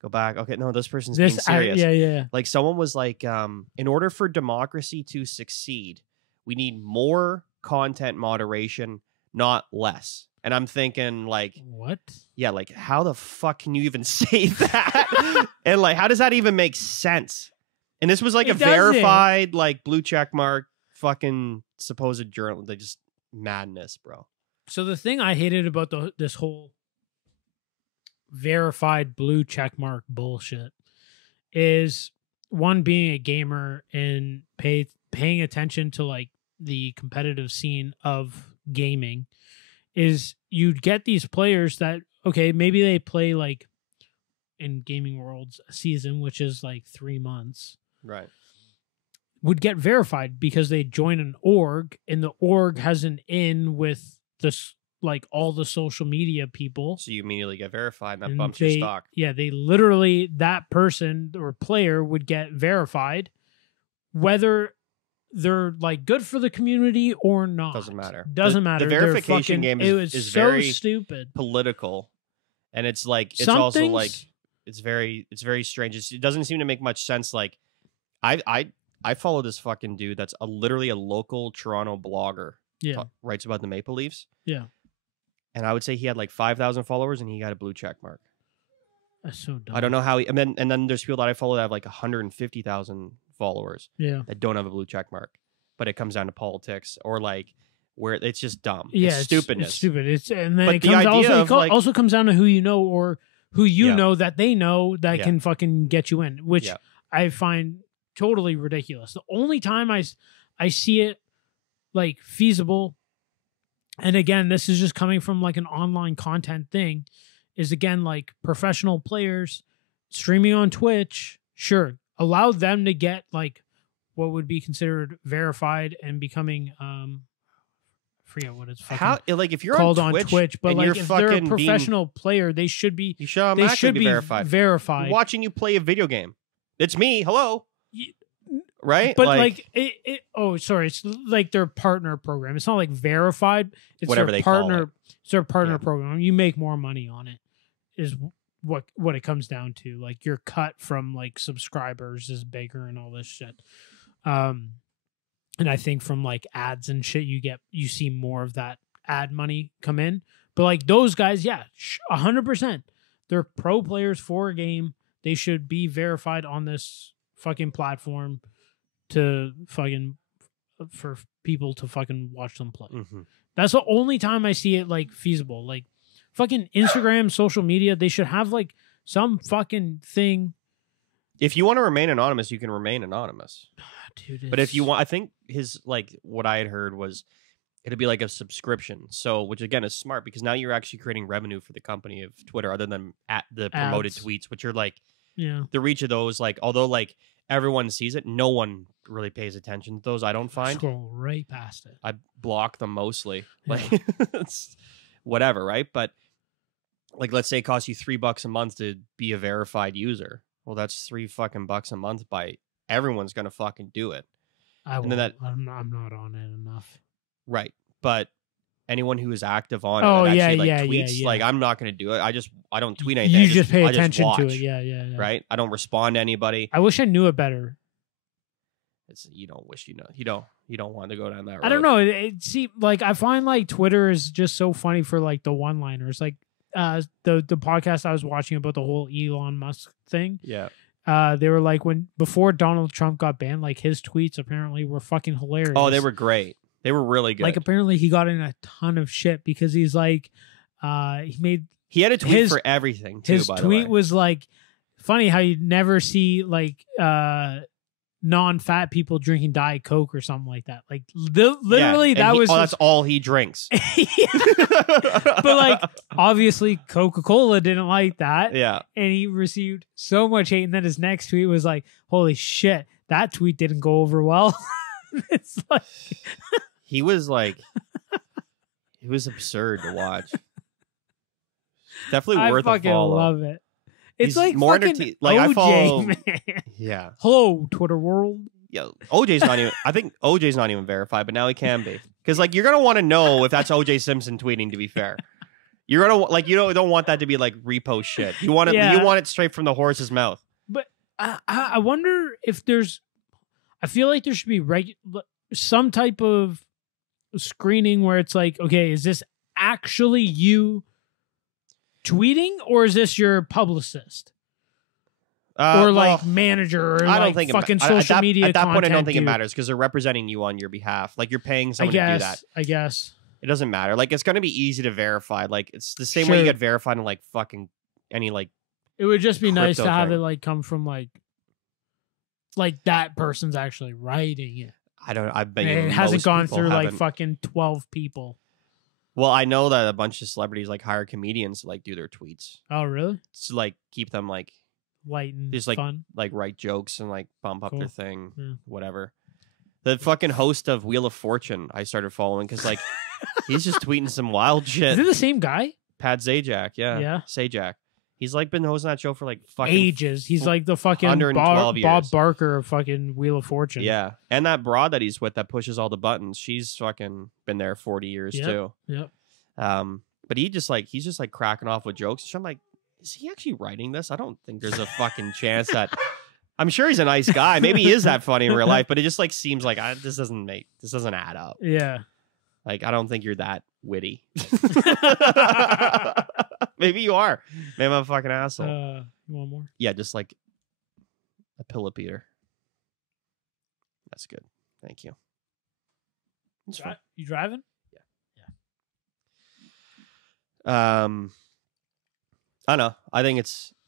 go back? Okay, no, this person's being serious. Yeah. Like, someone was like, in order for democracy to succeed, we need more content moderation, not less. And I'm thinking like, what? Yeah, like, how the fuck can you even say that? And like, how does that even make sense? And this was like a verified, like, blue check mark fucking supposed journal. They just madness, bro. So the thing I hated about this whole verified blue check mark bullshit is, one, being a gamer and paying attention to like the competitive scene of gaming, is you'd get these players that, okay, maybe they play like in gaming worlds a season, which is like 3 months. Right. Would get verified because they join an org, and the org has an in with this, like, all the social media people. So you immediately get verified, and that bumps your stock. Yeah, they literally, that person or player would get verified, whether they're like good for the community or not. Doesn't matter. Doesn't matter. The verification game is so very stupid, political, and it's like it's Some also things, like it's very strange. It doesn't seem to make much sense. Like, I follow this fucking dude that's literally a local Toronto blogger. Yeah, writes about the Maple Leafs. Yeah, and I would say he had like 5,000 followers, and he got a blue check mark. That's so dumb. I don't know how and then there's people that I follow that have like 150,000 followers. Yeah, that don't have a blue check mark, but it comes down to politics or like where it's just dumb. Yeah, it's stupidness. It's stupid. And then but it comes like, also comes down to who you know or who you know that they know that can fucking get you in, which I find totally ridiculous. The only time I see it like feasible, and again, this is just coming from like an online content thing, is again like professional players streaming on Twitch. Sure, allow them to get like what would be considered verified and becoming forget what it's fucking How like if you're called on Twitch, but and like you're if they're a fucking professional player, they should be you should automatically be verified. verified. I'm watching you play a video game. It's me. Hello. Ye- Right? But like it oh sorry, it's like their partner program. It's not like verified. It's Whatever their they call partner. it. It's their partner Yeah. program. You make more money on it. Is what it comes down to. Like your cut from like subscribers is bigger and all this shit. And I think from like ads and shit, you see more of that ad money come in. But like those guys, yeah, 100%. They're pro players for a game. They should be verified on this fucking platform to fucking for people to fucking watch them play. Mhm. That's the only time I see it like feasible. Like fucking Instagram, social media, they should have like some fucking thing. If you want to remain anonymous, you can remain anonymous. Dude, But if you want, I think his like what I had heard was it'd be like a subscription. So, which again is smart because now you're actually creating revenue for the company of Twitter, other than at the promoted Ads. tweets, which are like yeah, the reach of those. Like, although like everyone sees it, no one really pays attention to those. I don't find. scroll right past it. I block them mostly. Yeah. Like, it's whatever, right? But like, let's say it costs you $3 a month to be a verified user. Well, that's $3 a month by everyone's gonna fucking do it. I'm then not on it enough. Right. But anyone who is active on Oh, it and yeah, actually yeah, like yeah, tweets, yeah. like I'm not going to do it. I don't tweet anything. You I just pay I attention to watch, it. Yeah. Right? I don't respond to anybody. I wish I knew it better. It's you don't wish you know. You don't want to go down that road. I don't know. See, like I find like Twitter is just so funny for like the one-liners. Like the podcast I was watching about the whole Elon Musk thing. Yeah. They were like before Donald Trump got banned, like his tweets apparently were fucking hilarious. Oh, they were great. They were really good. like apparently he got in a ton of shit because he's like he had a tweet for everything too, his by tweet the way. was like funny how you never see like non-fat people drinking Diet Coke or something like that. Like literally Yeah, and that that's all he drinks. but like obviously Coca-Cola didn't like that. Yeah. And he received so much hate. And then his next tweet was like, holy shit, that tweet didn't go over well. It's like He was like it was absurd to watch. Definitely I worth a fucking follow. love it. It's He's like more fucking like I OJ, follow man. Yeah. Hello, Twitter world. Yeah, OJ's not even. I think OJ's not even verified, but now he can be because like you're gonna want to know if that's OJ Simpson tweeting. To be fair, you're gonna like you don't want that to be like repost shit. You want it. Yeah. You want it straight from the horse's mouth. But I wonder if there's. I feel like there should be some type of screening where it's like, okay, is this actually you tweeting or is this your publicist or like manager or I don't like think fucking at social that, media at that point. I don't content think it dude? matters because they're representing you on your behalf. Like you're paying I someone to do that. guess. I guess. It doesn't matter. Like it's gonna be easy to verify. Like it's the same way you Sure. get verified in like fucking any like. It would just be nice to crypto have thing. it like come from like that person's actually writing it. I bet you And it hasn't most gone people through like haven't. fucking 12 people. Well, I know that a bunch of celebrities like hire comedians to like do their tweets Oh, really? to like keep them like Light and Just, like, fun. write jokes and like bump up Cool. their thing, Yeah. whatever. The fucking host of Wheel of Fortune, I started following because like he's just tweeting some wild shit. Is it the same guy? Pat Sajak, yeah, Yeah. Sajak. He's like been hosting that show for like fucking Ages. He's like the fucking 112 years. Bob Barker of fucking Wheel of Fortune. Yeah, and that broad that he's with that pushes all the buttons, she's fucking been there 40 years Yep. too. Yep. But he's just like cracking off with jokes. So I'm like, is he actually writing this? I don't think there's a fucking chance that. I'm sure he's a nice guy. Maybe he is that funny in real life, but it just like seems like this doesn't add up. Yeah. Like I don't think you're that witty. Maybe you are. Maybe I'm a fucking asshole. You want more? Yeah, just like a pillow beater. That's good. Thank you. It's fine. You driving? I don't know. I think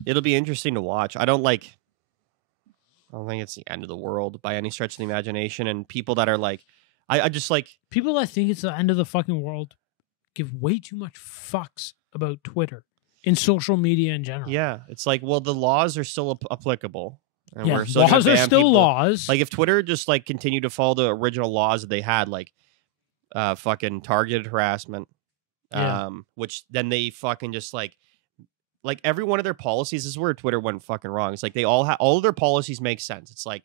it'll be interesting to watch. I don't think it's the end of the world by any stretch of the imagination. And people that are like, I just like, People that think it's the end of the fucking world give way too much fucks about Twitter and social media in general. yeah, it's like, well, the laws are still applicable. And Yeah, we're still gonna laws are ban still people. laws. Like if Twitter just like continued to follow the original laws that they had, like fucking targeted harassment, Yeah. which then they fucking just like every one of their policies. This is where Twitter went fucking wrong. It's like they all of their policies make sense. It's like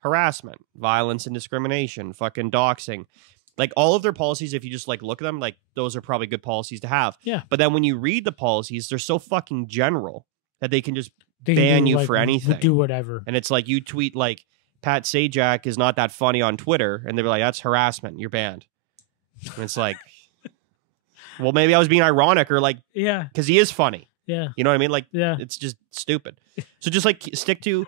harassment, violence and discrimination, fucking doxing. Like all of their policies, if you just like look at them, like those are probably good policies to have. Yeah. But then when you read the policies, they're so fucking general that they can just They can ban do, you like, for anything. do whatever. And it's like you tweet like Pat Sajak is not that funny on Twitter, and they're like, that's harassment. You're banned. And it's like, well, maybe I was being ironic or like, Yeah. because he is funny. Yeah. You know what I mean? Like, Yeah. it's just stupid. So just like stick to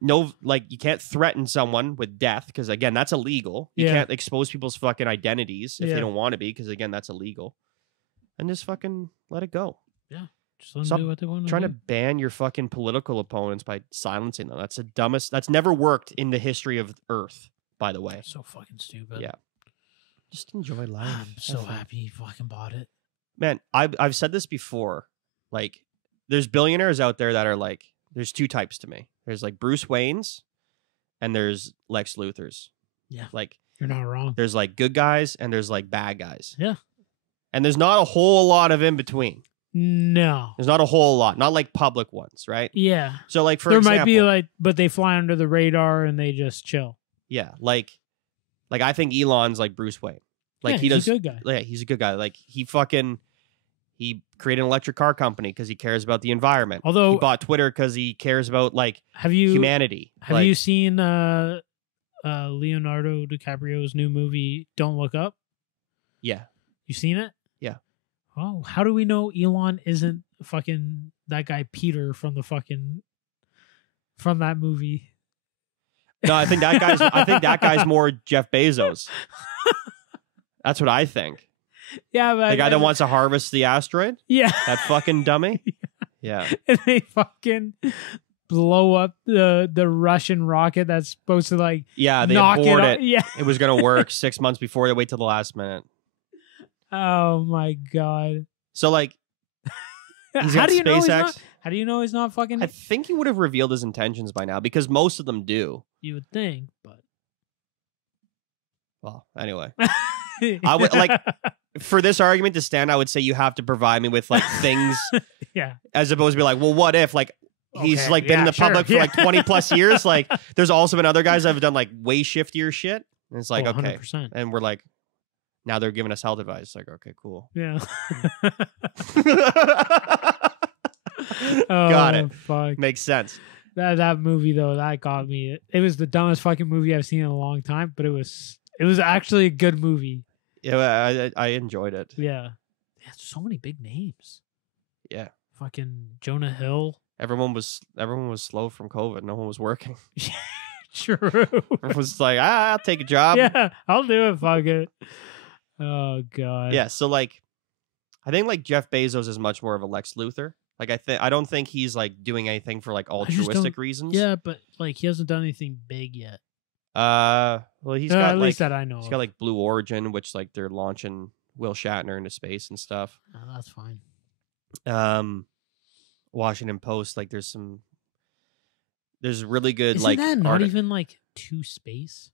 no, like you can't threaten someone with death because again, that's illegal. You Yeah. can't expose people's fucking identities if Yeah. they don't want to be because again, that's illegal. And just fucking let it go. Just let them Stop do what they want to Trying do. to ban your fucking political opponents by silencing them. That's the dumbest. That's never worked in the history of Earth, by the way. So fucking stupid. Yeah. Just enjoy life. I'm so Have fun. happy he fucking bought it. Man, I've said this before. Like, there's billionaires out there that are like, there's two types to me. There's like Bruce Wayne's and there's Lex Luthor's. Yeah. Like, You're not wrong. there's like good guys and there's like bad guys. Yeah. And there's not a whole lot of in between. No. There's not a whole lot. Not like public ones, right? Yeah. So like for there example, might be like, but they fly under the radar and they just chill. yeah, like I think Elon's like Bruce Wayne. Like Yeah, he he's does a good guy. Yeah, he's a good guy. Like he created an electric car company because he cares about the environment. Although- he bought Twitter because he cares about like Have you humanity. have Like, you seen Leonardo DiCaprio's new movie Don't Look Up? Yeah. You seen it? Yeah. Oh, how do we know Elon isn't fucking that guy Peter from that movie? No, I think that guy's more Jeff Bezos. That's what I think. Yeah, but The guy that wants to harvest the asteroid? yeah, That fucking dummy? Yeah. and they fucking blow up the Russian rocket that's supposed to like Yeah, they knock abort it. it. Up. Yeah. It was going to work 6 months before. They wait till the last minute. Oh my god. So like, he's How got do you know he's SpaceX. not? How do you know he's not fucking? I think he would have revealed his intentions by now because most of them do. You would think, but Well, anyway, I would like for this argument to stand. I would say you have to provide me with like things yeah. as opposed to be like, well, what if like he's Okay, like been yeah, in the sure, public for yeah. like 20 plus years. Like there's also been other guys that have done like way shiftier shit. And it's like, Oh, okay. 100%. And we're like, now they're giving us health advice. Like, okay, cool. Yeah. Got Oh, it. Fuck. Makes sense. That movie though, that got me. It was the dumbest fucking movie I've seen in a long time, but it was actually a good movie. Yeah, I enjoyed it. Yeah. Yeah, so many big names. Yeah. Fucking Jonah Hill. Everyone was slow from COVID. No one was working. True. Everyone was like, I'll take a job. Yeah, I'll do it. Fuck it. Oh god. Yeah, so like, I think like Jeff Bezos is much more of a Lex Luthor. Like I don't think he's like doing anything for like just altruistic don't- reasons. Yeah, but like he hasn't done anything big yet. Well, he's got at like least that I know. he's of. got like Blue Origin, which like they're launching Will Shatner into space and stuff. Oh, that's fine. Washington Post, like there's really good Isn't like that not arti- even like to space?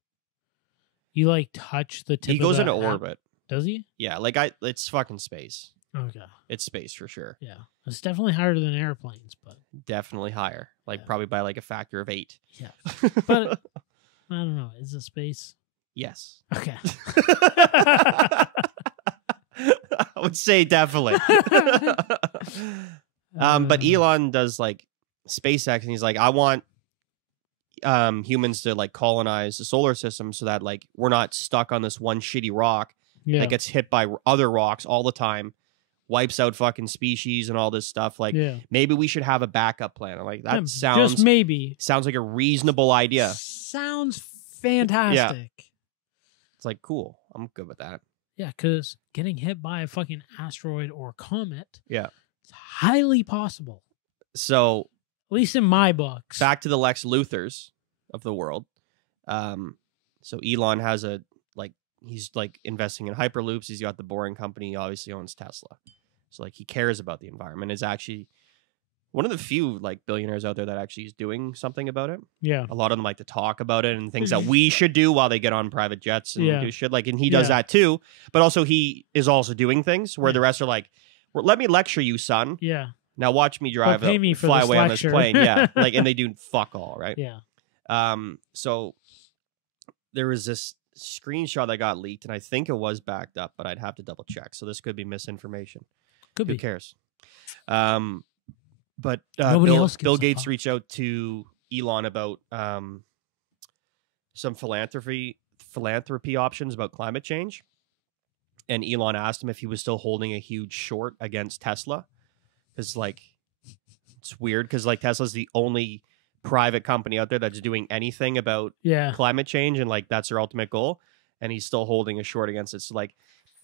You like touch the tip. he goes of into the app- orbit. Does he? Yeah, like it's fucking space. Okay. It's space for sure. Yeah, it's definitely higher than airplanes, but Definitely higher. Like Yeah. probably by like a factor of 8. yeah. But I don't know. Is it space? Yes. Okay. I would say definitely. But Elon does like SpaceX, and he's like, I want humans to like colonize the solar system so that like we're not stuck on this one shitty rock yeah. that gets hit by other rocks all the time, wipes out fucking species and all this stuff. Like yeah. maybe we should have a backup plan. I'm like that Yeah, sounds just maybe like a reasonable idea. sounds fantastic. It's like cool. I'm good with that. Yeah, because getting hit by a fucking asteroid or comet, Yeah. it's highly possible. So At least in my books. back to the Lex Luthors of the world. So Elon has he's like investing in Hyperloops. He's got the Boring Company. He obviously owns Tesla. So like he cares about the environment. Is actually one of the few like billionaires out there that actually is doing something about it. Yeah. A lot of them like to talk about it and things that we should do while they get on private jets and Yeah. do shit. Like, and he does Yeah. that too. But also, he is also doing things where Yeah. the rest are like, well, "Let me lecture you, son. Yeah. Now watch me drive, pay me for fly this away on lecture." this plane." Yeah, like, and they do fuck all, right? Yeah. So there was this screenshot that got leaked, and I think it was backed up, but I'd have to double check. So this could be misinformation. Could Who be. cares? But Nobody else gives Bill a Gates fuck. reached out to Elon about some philanthropy options about climate change, and Elon asked him if he was still holding a huge short against Tesla, because like it's weird because like Tesla's the only private company out there that's doing anything about Yeah. climate change, and like that's their ultimate goal, and he's still holding a short against it. So like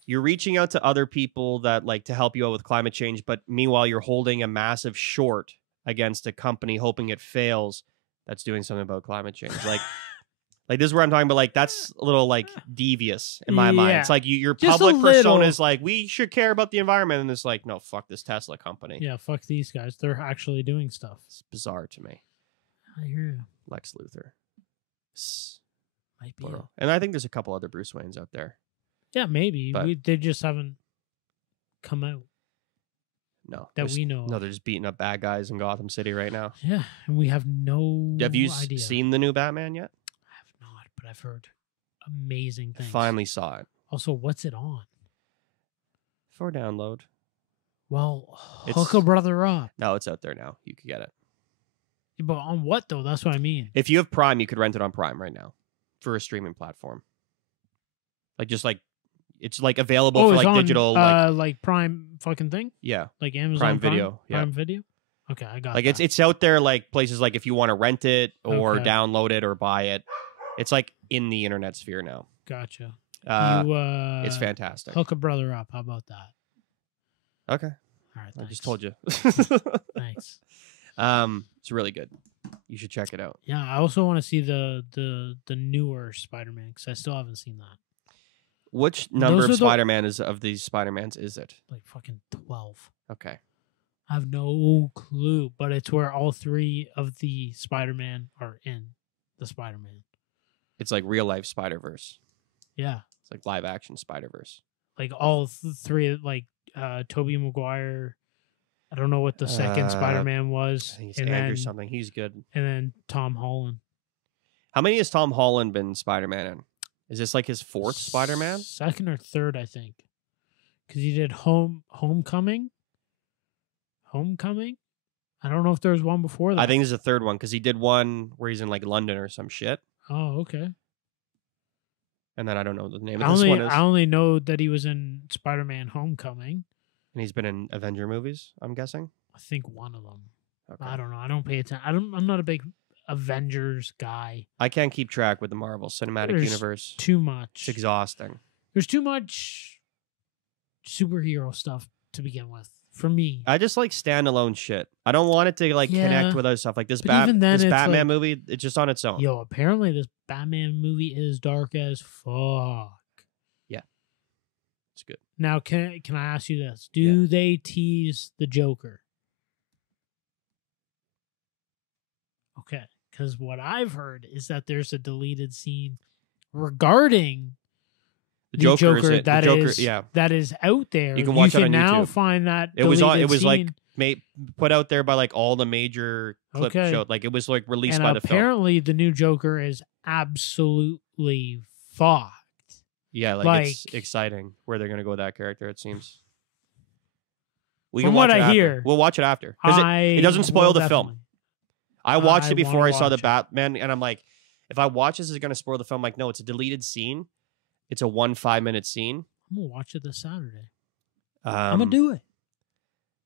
you're reaching out to other people that like to help you out with climate change, but meanwhile you're holding a massive short against a company hoping it fails that's doing something about climate change. Like this is where I'm talking about, like that's a little like devious in my mind. Yeah. It's like your Just a public persona little. is like, we should care about the environment, and it's like, no, fuck this Tesla company. Yeah. Fuck these guys. They're actually doing stuff. It's bizarre to me. I hear you. Lex Luthor. Might be. Plural. And I think there's a couple other Bruce Waynes out there. Yeah, maybe. But- They just haven't come out No. that there's- we know. No, of. they're just beating up bad guys in Gotham City right now. Yeah, and we have no Have you idea. seen the new Batman yet? I have not, but I've heard amazing things. Finally saw it. Also, what's it on? For download. Well, It's- hook a brother up. No, it's out there now. You could get it. But on what though? That's what I mean. If you have Prime, you could rent it on Prime right now for a streaming platform. Like it's like available for it's like on, digital, like Prime fucking thing, yeah, like Amazon Prime Video, yeah. Prime Video. Okay, I got like that. it's out there like places like if you want to rent it or Okay. download it or buy it, it's like in the internet sphere now. Gotcha. It's fantastic. Hook a brother up. How about that? Okay, All right, I thanks. just told you. Thanks. It's really good. You should check it out. Yeah, I also want to see the newer Spider-Man because I still haven't seen that. Which number Those of are the- Spider-Man is of these Spider-Mans is it? Like fucking 12. Okay. I have no clue, but it's where all three of the Spider-Man are in the Spider-Man. It's like real life Spider-Verse. Yeah, It's like live action Spider-Verse. like all three, like Tobey Maguire. I don't know what the second Spider-Man I was, think it's and Andrew then something. He's good. and then Tom Holland. How many has Tom Holland been Spider-Man in? Is this like his fourth Spider-Man? Second or third, I think, because he did Homecoming. Homecoming. I don't know if there was one before that. I think this is the third one because he did one where he's in like London or some shit. Oh, okay. And then I don't know what the name I of this only one is. I only know that he was in Spider-Man: Homecoming. And he's been in Avenger movies, I'm guessing. I think one of them. Okay. I don't know. I don't pay attention. I'm not a big Avengers guy. I can't keep track with the Marvel Cinematic There's Universe. Too much. It's exhausting. There's too much superhero stuff to begin with for me. I just like standalone shit. I don't want it to like Yeah. connect with other stuff. Like this, But even then, this it's Batman like- movie, it's just on its own. Yo, apparently this Batman movie is dark as fuck. It's good. Now, can I ask you this? Do they tease the Joker? Okay, because what I've heard is that there's a deleted scene regarding The the Joker, is Joker it? that the Joker, is yeah. that is out there. You can watch it on now YouTube. find that It was on. It deleted was like scene, put out there by like all the major clip Okay. shows. Like it was like released and by the film. apparently the new Joker is absolutely fucked. Yeah, it's like- exciting where they're gonna go with that character. It seems. We From can watch what it I after. hear, We'll watch it after because it doesn't spoil will the film. definitely. I watched I it before wanna I saw the watch it. Batman, and I'm like, if I watch this, is it gonna spoil the film? Like, no, it's a deleted scene. It's a 5-minute scene. I'm gonna watch it this Saturday. Um, I'm gonna do it.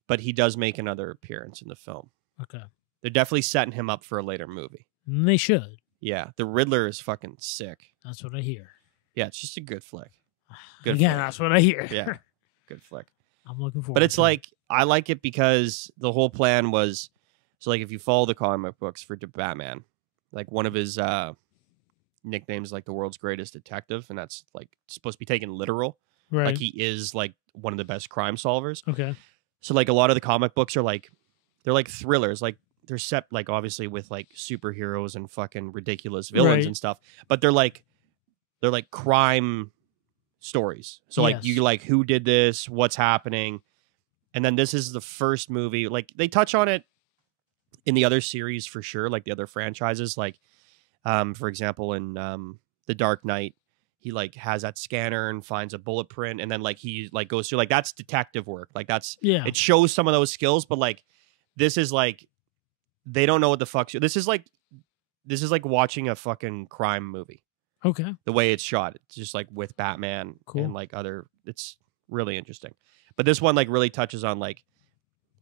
But he does make another appearance in the film. Okay, They're definitely setting him up for a later movie. and they should. Yeah, the Riddler is fucking sick. That's what I hear. Yeah, it's just a good flick. Good Again, flick. that's what I hear. Yeah. Good flick. I'm looking forward. But it's to it. like I like it because the whole plan was so like if you follow the comic books for Batman, like one of his nicknames is like the world's greatest detective, and that's like supposed to be taken literal. right. Like he is like one of the best crime solvers. Okay. So like a lot of the comic books are like they're like thrillers, like they're set like obviously with like superheroes and fucking ridiculous villains Right. and stuff, but they're like crime stories. So like Yes. you like who did this, what's happening, and then this is the first movie. Like they touch on it in the other series for sure, like the other franchises, like for example in The Dark Knight, he like has that scanner and finds a bullet print, and then like he like goes through like that's detective work. Like that's Yeah. it shows some of those skills, but like this is like they don't know what the fuck. This is like watching a fucking crime movie. Okay. The way it's shot, it's just like with Batman Cool. and like other. It's really interesting. But this one like really touches on like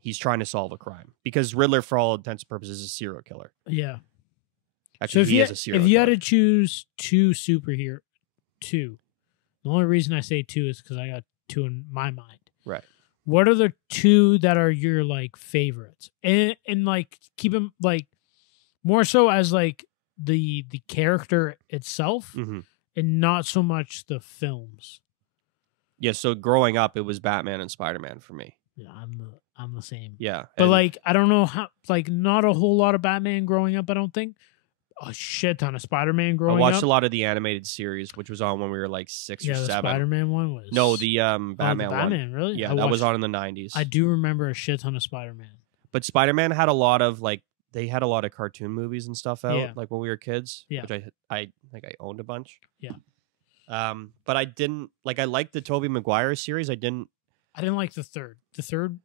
he's trying to solve a crime because Riddler, for all intents and purposes, is a serial killer. Yeah. Actually, So he is a serial if you killer. had to choose two, the only reason I say two is because I got two in my mind. Right. What are the two that are your like favorites? And like keep them like more so as like the character itself Mhm. and not so much the films. Yeah. So growing up, it was Batman and Spider-Man for me. Yeah, I'm the same. Yeah. But and like I don't know how like not a whole lot of Batman growing up, I don't think. A shit ton of Spider-Man I growing watched up. a lot of the animated series, which was on when we were like 6 Yeah, or the 7. Spider-Man one was No, the Oh, Batman the one. Batman, really? Yeah, I that was watched- on in the 90s. I do remember a shit ton of Spider-Man. But Spider-Man had a lot of like they had a lot of cartoon movies and stuff out Yeah. like when we were kids. Yeah. Which I think I owned a bunch. Yeah. But I didn't like I liked the Tobey Maguire series. I didn't like the third. The third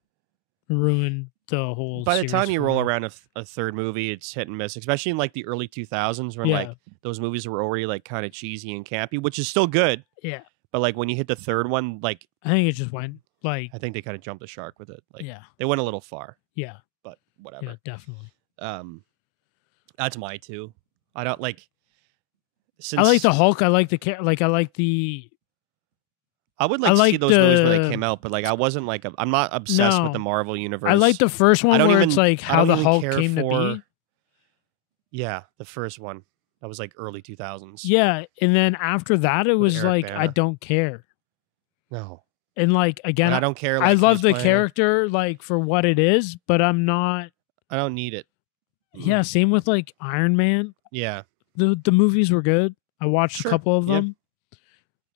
ruined the whole by the series time you for roll me. around a third movie, it's hit and miss, especially in like the early 2000s when Yeah. like those movies were already like kind of cheesy and campy, which is still good. Yeah. But like when you hit the third one, like I think it just went like I think they kind of jumped the shark with it. Like yeah. they went a little far, Yeah. but Yeah, whatever. definitely. That's my two. I don't like since I like the Hulk. I like the I like the I would like I to see like those movies when they the- came out, but like I wasn't like I'm not obsessed with No. the Marvel universe. I like the first I one don't where even- it's like I how don't the even Hulk care came to for- be. Yeah, the first one. That was like early 2000s. Yeah, and then after that it was Eric like I Bana. don't care. No. And like again, And I don't care. I like, love who's the playing it. character like for what it is, but I'm not. I don't need it. Yeah, same with like Iron Man. Yeah. The movies were good. I watched Sure, a couple of yeah.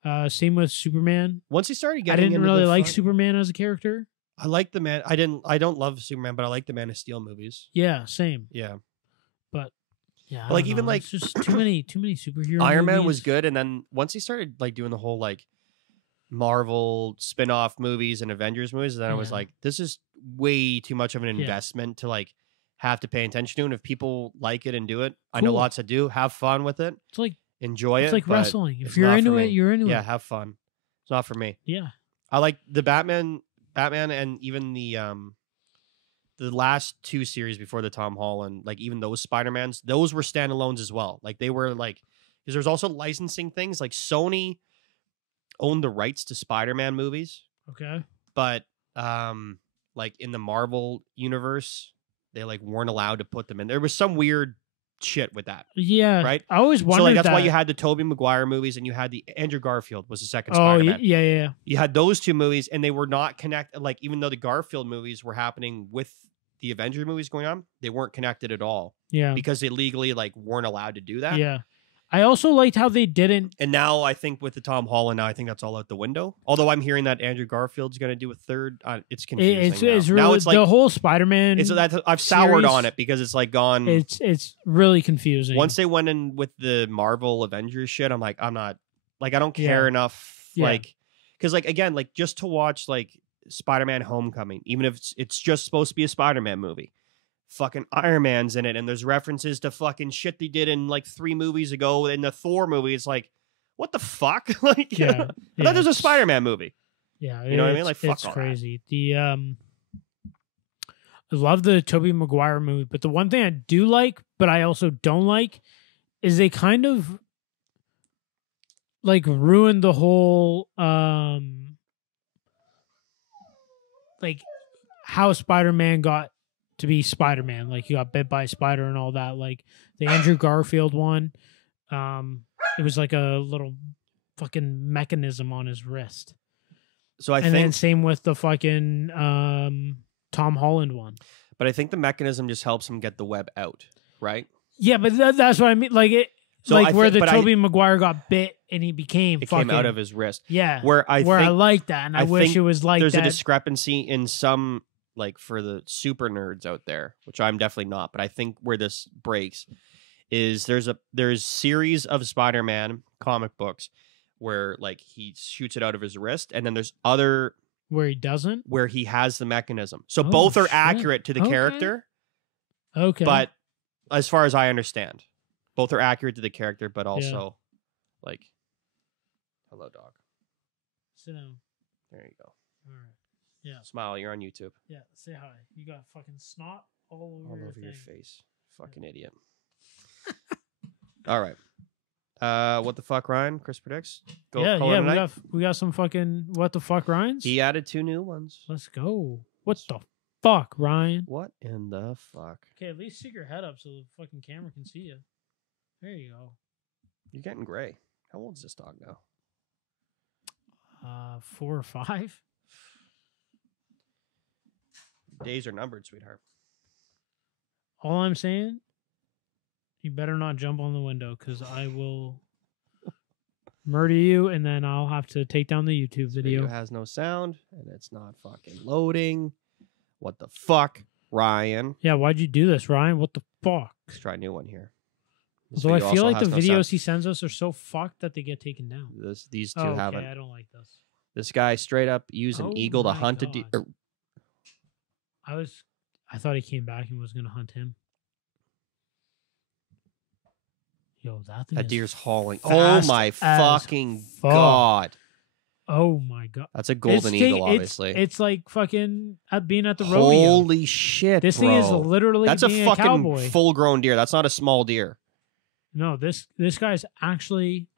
them. Same with Superman. Once he started I getting didn't into really the like fuck- Superman as a character. I like the man. I don't love Superman, but I like the Man of Steel movies. Yeah, same. Yeah. Yeah, But, like, I don't even, know. like- It's just too many superhero. Iron Man was movies. good, and then once he started like doing the whole like Marvel spin-off movies and Avengers movies, then I was Yeah. like, this is way too much of an Yeah. investment to like have to pay attention to. And if people like it and do it, I know Cool. lots that do. Have fun with it, It's like enjoy it's it. like but wrestling. If it's you're not into for it, me. you're into Yeah, it. have fun. It's not for me. Yeah. I like the Batman, and even the last two series before the Tom Holland, like even those Spider-Mans, those were standalones as well. Like they were like, because there's also licensing things. Like Sony owned the rights to Spider-Man movies, Okay. but like in the Marvel universe, they like weren't allowed to put them in. There was some weird shit with that. Yeah. Right? I always wondered So like that's that. why you had the Tobey Maguire movies, and you had the Andrew Garfield was the second Oh Spider-Man. yeah. You had those two movies, and they were not connected. Like even though the Garfield movies were happening with the Avengers movies going on, they weren't connected at all Yeah. because they legally like weren't allowed to do that. Yeah. I also liked how they didn't. And now I think with the Tom Holland, now I think that's all out the window. Although I'm hearing that Andrew Garfield's going to do a third. It's confusing. It's now. really Now it's like the whole Spider-Man. I've soured series, on it because it's like gone. It's really confusing. Once they went in with the Marvel Avengers shit, I'm like, I'm not like I don't care Yeah. enough. Yeah. Like because like again, like just to watch like Spider-Man Homecoming, even if it's just supposed to be a Spider-Man movie. Fucking Iron Man's in it, and there's references to fucking shit they did in like 3 movies ago in the Thor movie. It's like, what the fuck? Like, Yeah. I thought there's a it's- Spider-Man movie. Yeah, You know what I mean? Like, fuck it's all that. crazy. I love the Tobey Maguire movie, but the one thing I do like, but I also don't like, is they kind of like ruined the whole like how Spider-Man got to be Spider-Man. Like he got bit by a spider and all that. Like the Andrew Garfield one, it was like a little fucking mechanism on his wrist. So I And think, then same with the fucking Tom Holland one. But I think the mechanism just helps him get the web out, right? Yeah, but that's what I mean. Like it, So like I where think- the but Tobey Maguire got bit and he became It fucking, came out of his wrist. yeah. Where I I think like that, and I wish think it was like there's that. a discrepancy in some, like for the super nerds out there, which I'm definitely not, but I think where this breaks is there's series of Spider-Man comic books where like he shoots it out of his wrist, and then there's other where he doesn't. where he has the mechanism. So Oh, both are shit. accurate to the Okay. character, Okay, but as far as I understand, both are accurate to the character, but also like, hello, dog. sit down. There you go. All right. Yeah, Smile. You're on YouTube. yeah. Say hi. You got fucking snot all over, All your, over your thing. face. Fucking idiot. All right. What the fuck, Ryan? Chris predicts. Go Yeah, color yeah. tonight. We got some fucking what the fuck, Ryan's. He added 2 new ones. Let's go. What the fuck, Ryan? What in the fuck? Okay, at least stick your head up so the fucking camera can see you. There you go. You're getting gray. How old is this dog now? 4 or 5. Days are numbered, sweetheart. All I'm saying, you better not jump on the window because I will murder you, and then I'll have to take down the YouTube Video video. has no sound, and it's not fucking loading. What the fuck, Ryan? Yeah, why'd you do this, Ryan? What the fuck? Let's try a new one here. This So I video feel also like the has no videos sound. he sends us are so fucked that they get taken down. These two Oh, okay, haven't. I don't like this. This guy straight up used an Oh eagle to my hunt a deer. God. I thought he came back and was gonna hunt him. Yo, that thing That is deer's hauling. Oh fast my as fucking fuck. god! Oh my god. That's a golden It's eagle, ta- obviously. It's like fucking being at the rodeo. Holy shit, This bro. thing is literally That's a being fucking cowboy. full-grown deer. That's not a small deer. No, this guy's actually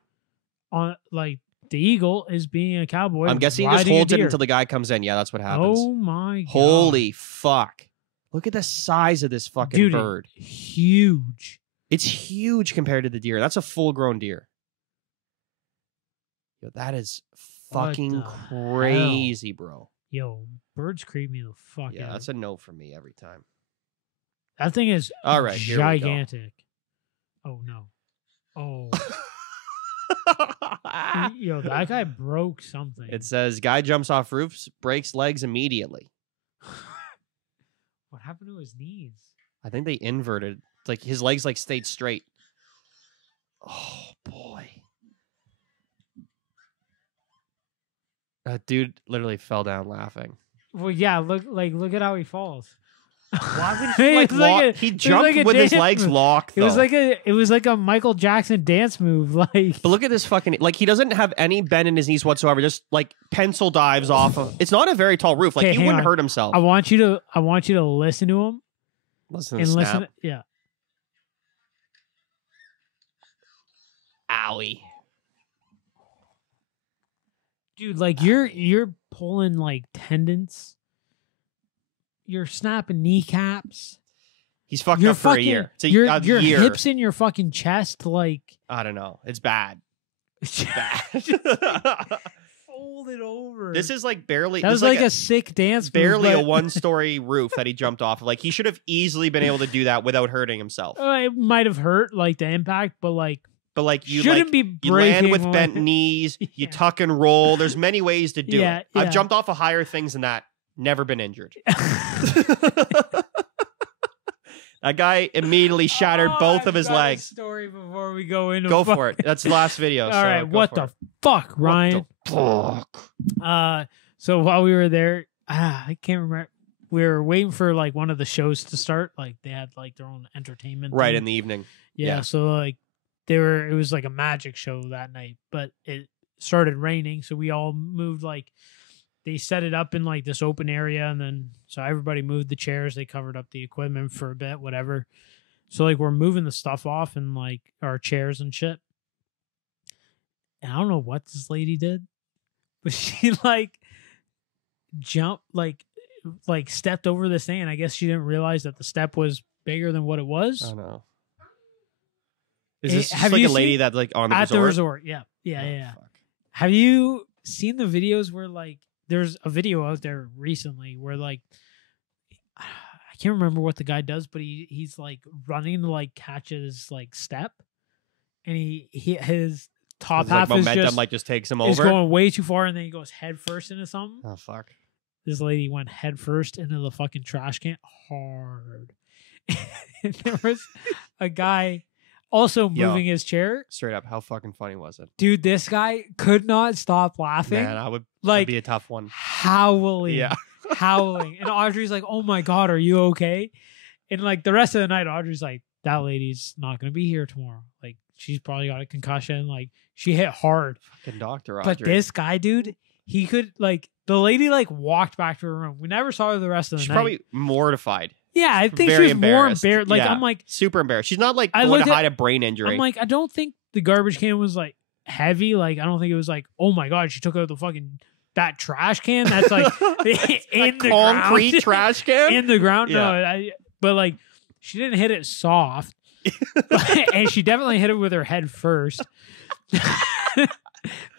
on like the eagle is being a cowboy. I'm guessing he just riding a holds it deer. until the guy comes in. Yeah, that's what happens. Oh my god. Holy fuck. Look at the size of this fucking Dude, bird. huge. It's huge compared to the deer. That's a full-grown deer. Yo, that is What fucking the crazy, bro. Yo, birds creep me the fuck Yeah, out. that's a no for me every time. That thing is All right, here we go. gigantic. Oh no. Oh, yo, that guy broke something. It says guy jumps off roofs, breaks legs immediately. What happened to his knees? I think they inverted. It's like his legs like stayed straight. Oh boy. That dude literally fell down laughing. Well, yeah, look at how he falls. Why would He he like was like lock? a- He it was jumped like a with his dance legs move. locked. It was though. like a Michael Jackson dance move. Like, But look at this fucking like he doesn't have any bend in his knees whatsoever. Just like pencil dives off of. It's not a very tall roof. Like Okay, he hang wouldn't on. hurt himself. I want you to listen to him Listen to and the listen. snap. Yeah. Owie. Dude, like you're pulling like tendons. You're snapping kneecaps. He's fucked You're up for fucking a year. It's a your year. hips in your fucking chest, like I don't know. It's bad. Bad. folded over. This is like barely. that this was is like a sick dance. move, barely a but- one-story roof that he jumped off of. Like he should have easily been able to do that without hurting himself. It might have hurt like the impact, but like But like you shouldn't like be you land breaking with one. bent knees, you Yeah. tuck and roll. There's many ways to do Yeah, it. I've yeah. jumped off of higher things than that. Never been injured. That guy immediately shattered Oh, both I've of his got a legs. Story before we go into Go for it. That's the last video. All so right, go what for the it. fuck, Ryan? What the fuck? So while we were there, I can't remember. We were waiting for like one of the shows to start. Like they had like their own entertainment. Right thing. in the evening. Yeah, yeah. so like it was like a magic show that night, but it started raining, so we all moved. Like they set it up in like this open area, and then so everybody moved the chairs. They covered up the equipment for a bit, whatever. So like we're moving the stuff off and like our chairs and shit. And I don't know what this lady did, but she like jumped like stepped over this thing, and I guess she didn't realize that the step was bigger than what it was. Oh no. Is Eh, this just have like you a lady seen- that like on the At resort? the resort, yeah. Oh, Yeah. fuck. Have you seen the videos where like there's a video out there recently where like I can't remember what the guy does, but he's like running to like catch his like step, and his top It's like half is momentum just takes him over. going way too far, and then he goes head first into something. Oh fuck! This lady went head first into the fucking trash can hard. And there was a guy also moving his chair. Straight up, how fucking funny was it? Dude, this guy could not stop laughing. Man, I would like be a tough one. Howling. Yeah. Howling. And Audrey's like, oh my God, are you okay? And like the rest of the night, Audrey's like, that lady's not going to be here tomorrow. Like, she's probably got a concussion. Like, she hit hard. Fucking Dr. Audrey. But this guy, dude, he could, like, the lady, like, walked back to her room. We never saw her the rest of the She's night. probably mortified. Yeah, I think Very she was more embarrassed. Like, Yeah. I'm like, super embarrassed. She's not like I going to looked at- hide a brain injury. I'm like, I don't think the garbage can was, like, heavy. Like, I don't think it was like, oh my God, she took out the fucking, that trash can that's like in the concrete ground. trash can. In the ground. Yeah. No, but like, she didn't hit it soft. And she definitely hit it with her head first.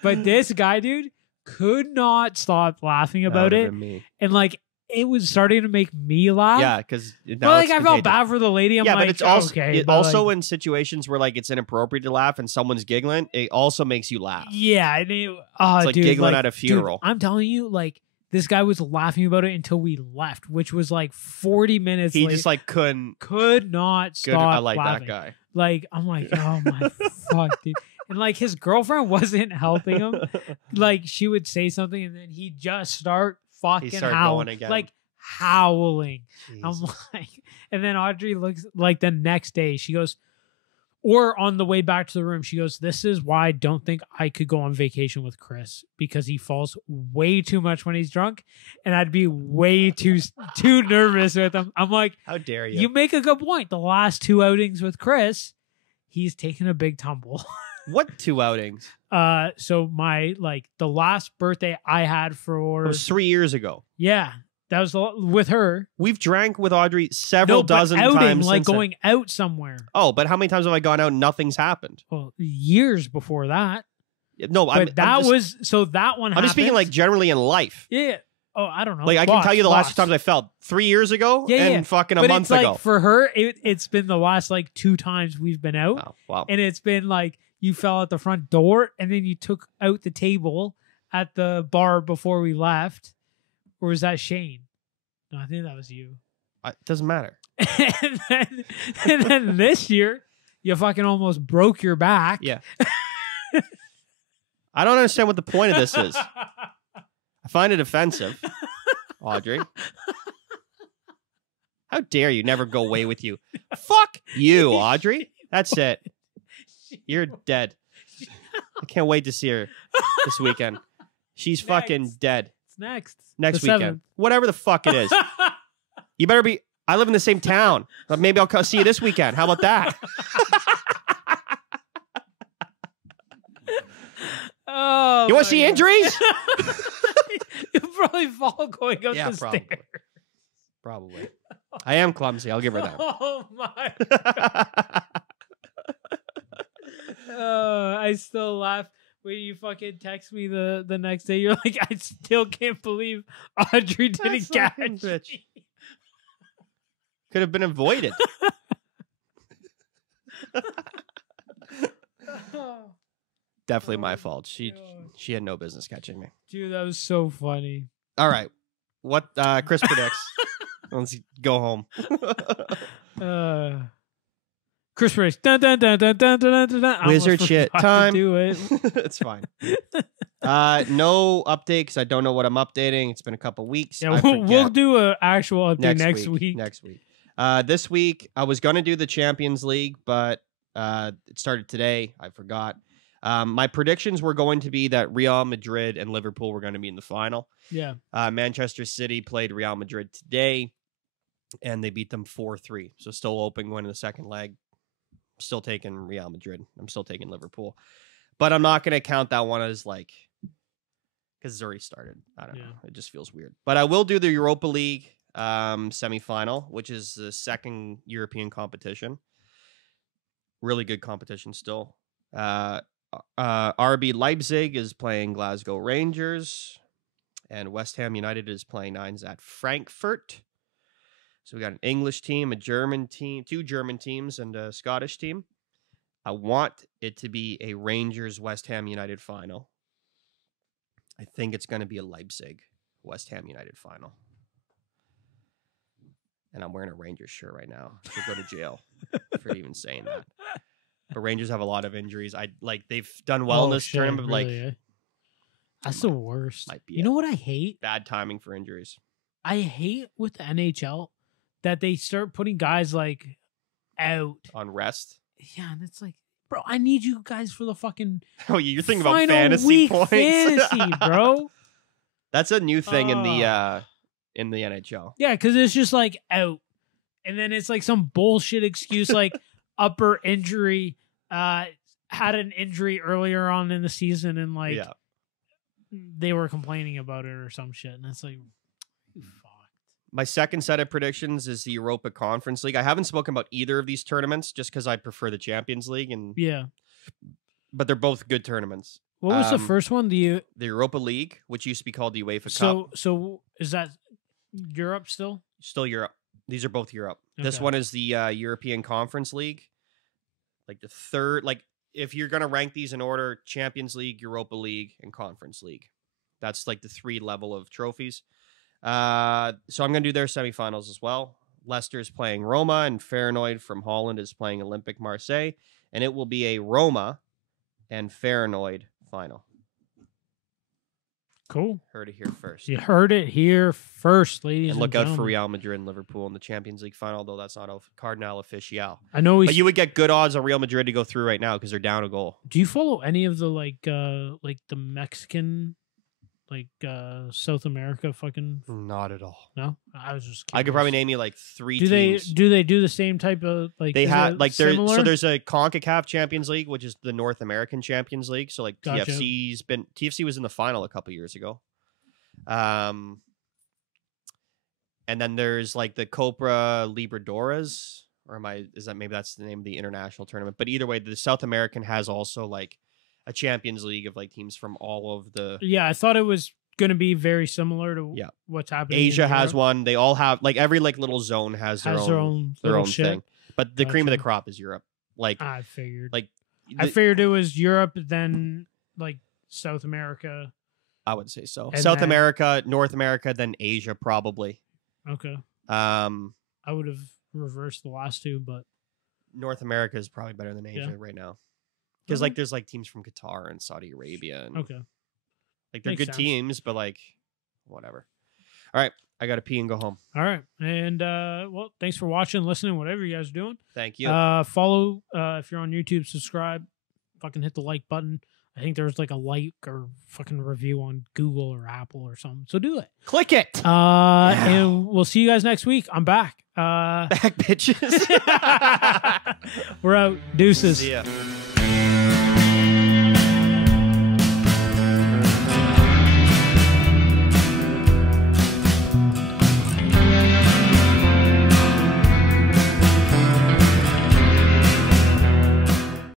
But this guy, dude, could not stop laughing about That it. would've been me. And like, it was starting to make me laugh. Yeah, because But like, I felt bad for the lady. I'm yeah, like, but it's also okay. But, also like, in situations where like it's inappropriate to laugh and someone's giggling, it also makes you laugh. yeah. And It's like dude, giggling like, at a dude, funeral. I'm telling you, like, this guy was laughing about it until we left, which was like 40 minutes He late. just like couldn't. could not Good, stop I like laughing. that guy. Like, I'm like, oh my fuck, dude. And like, his girlfriend wasn't helping him. Like, she would say something and then he'd just start fucking started howling. going again. Like, howling. I'm Jeez. like, and then Audrey looks like the next day, she goes, or on the way back to the room, she goes, this is why I don't think I could go on vacation with Chris, because he falls way too much when he's drunk, and I'd be way too nervous with him. I'm like, How dare you? you make a good point. The last 2 outings with Chris, he's taken a big tumble. What 2 outings? So my, like, the last birthday I had It for, was 3 years ago. yeah, that was with her. We've drank with Audrey several No, but dozen outing, times. like since then. going out somewhere. Oh, but how many times have I gone out and nothing's happened? Well, years before that. No, But that one I'm just speaking happened. like generally in life. Yeah. Oh, I don't know. Like I can tell you the last 2 lots. times I felt 3 years ago Yeah, and yeah. fucking a But month it's like, ago. for her, it's been the last like 2 times we've been out. Oh, wow. And it's been like, you fell at the front door and then you took out the table at the bar before we left. Or was that Shane? No, I think that was you. It doesn't matter. and then this year, you fucking almost broke your back. Yeah. I don't understand what the point of this is. I find it offensive, Audrey. How dare you never go away with you? Fuck you, Audrey. That's it. You're dead. I can't wait to see her this weekend. She's fucking Next. dead. It's next. Next The weekend. Whatever the fuck it is. You better be. I live in the same town. But maybe I'll see you this weekend. How about that? Oh, You want to my see God. injuries? You'll probably fall going up Yeah, the probably. stairs. Probably. I am clumsy. I'll give her that. Oh my! I still laugh when you fucking text me the next day. You're like, I still can't believe Audrey didn't That catch fucking bitch. me. Could have been avoided. Definitely my Oh, fault. She God. had no business catching me. Dude, that was so funny. All right. What Chris predicts. Let's go home. Chris Price. Dun, dun, dun, dun, dun, dun, dun, dun. I almost Wizard shit forgot to time. Do it. It's fine. No update because I don't know what I'm updating. It's been a couple weeks. Yeah, I we'll forget. do an actual update next week. Next week. This week I was gonna do the Champions League, but it started today. I forgot. My predictions were going to be that Real Madrid and Liverpool were going to be in the final. Yeah. Manchester City played Real Madrid today, and they beat them 4-3. So still open going to the second leg. Still taking Real Madrid. I'm still taking Liverpool. But I'm not going to count that one as like, because it's already started. I don't know. It just feels weird. But I will do the Europa League semifinal, which is the second European competition. Really good competition still. RB Leipzig is playing Glasgow Rangers, and West Ham United is playing Nines at Frankfurt. So we got an English team, a German team, 2 German teams, and a Scottish team. I want it to be a Rangers West Ham United final. I think it's going to be a Leipzig West Ham United final. And I'm wearing a Rangers shirt right now. I should go to jail for even saying that. But Rangers have a lot of injuries. They've done well in this tournament, but really, that's the worst. Might be you know what I hate? Bad timing for injuries. I hate with the NHL that they start putting guys like out On rest. Yeah, and it's like, bro, I need you guys for the fucking Oh, you're thinking about final fantasy week points. fantasy, bro. That's a new thing in the NHL. Yeah, because it's just like out, and then it's like some bullshit excuse like upper injury. Had an injury earlier on in the season, and like they were complaining about it or some shit, and it's like, fuck. My second set of predictions is the Europa Conference League. I haven't spoken about either of these tournaments just because I prefer the Champions League, but they're both good tournaments. What was the first one? The Europa League, which used to be called the UEFA Cup. So is that Europe still? Still Europe. These are both Europe. Okay. This one is the European Conference League. Like the third, like if you're going to rank these in order, Champions League, Europa League, and Conference League. That's like the 3 level of trophies. So I'm going to do their semifinals as well. Leicester is playing Roma, and Feyenoord from Holland is playing Olympique Marseille. And it will be a Roma and Feyenoord final. Cool. Heard it here first. You heard it here first, ladies and look gentlemen. out for Real Madrid and Liverpool in the Champions League final, although that's not a Cardinal official. I know, but you would get good odds on Real Madrid to go through right now because they're down a goal. Do you follow any of the like the Mexican, South America fucking? Not at all. No, I was just. Curious. I could probably name you like 3 do teams. Do they do the same type of like? They have like similar? So there's a CONCACAF Champions League, which is the North American Champions League. So like Gotcha. TFC was in the final a couple years ago. And then there's like the Copa Libertadores, or maybe that's the name of the international tournament. But either way, the South American has also like a Champions League of like teams from all of the. Yeah, I thought it was going to be very similar to what's happening. Asia has one. They all have like every like little zone has their own thing. But the cream of the crop is Europe. Like I figured. I figured it was Europe, then like South America. I would say so. And South then, America, North America, then Asia probably. Okay. I would have reversed the last 2, but North America is probably better than Asia right now. Because like there's like teams from Qatar and Saudi Arabia and like they're Makes good sense. teams, but like whatever. All right, I gotta pee and go home. All right, and well, thanks for watching, listening, whatever you guys are doing. Thank you. Follow if you're on YouTube, subscribe, fucking hit the like button. I think there's like a like or fucking review on Google or Apple or something. So do it. Click it. And we'll see you guys next week. I'm back. Back bitches. We're out. Deuces. See ya.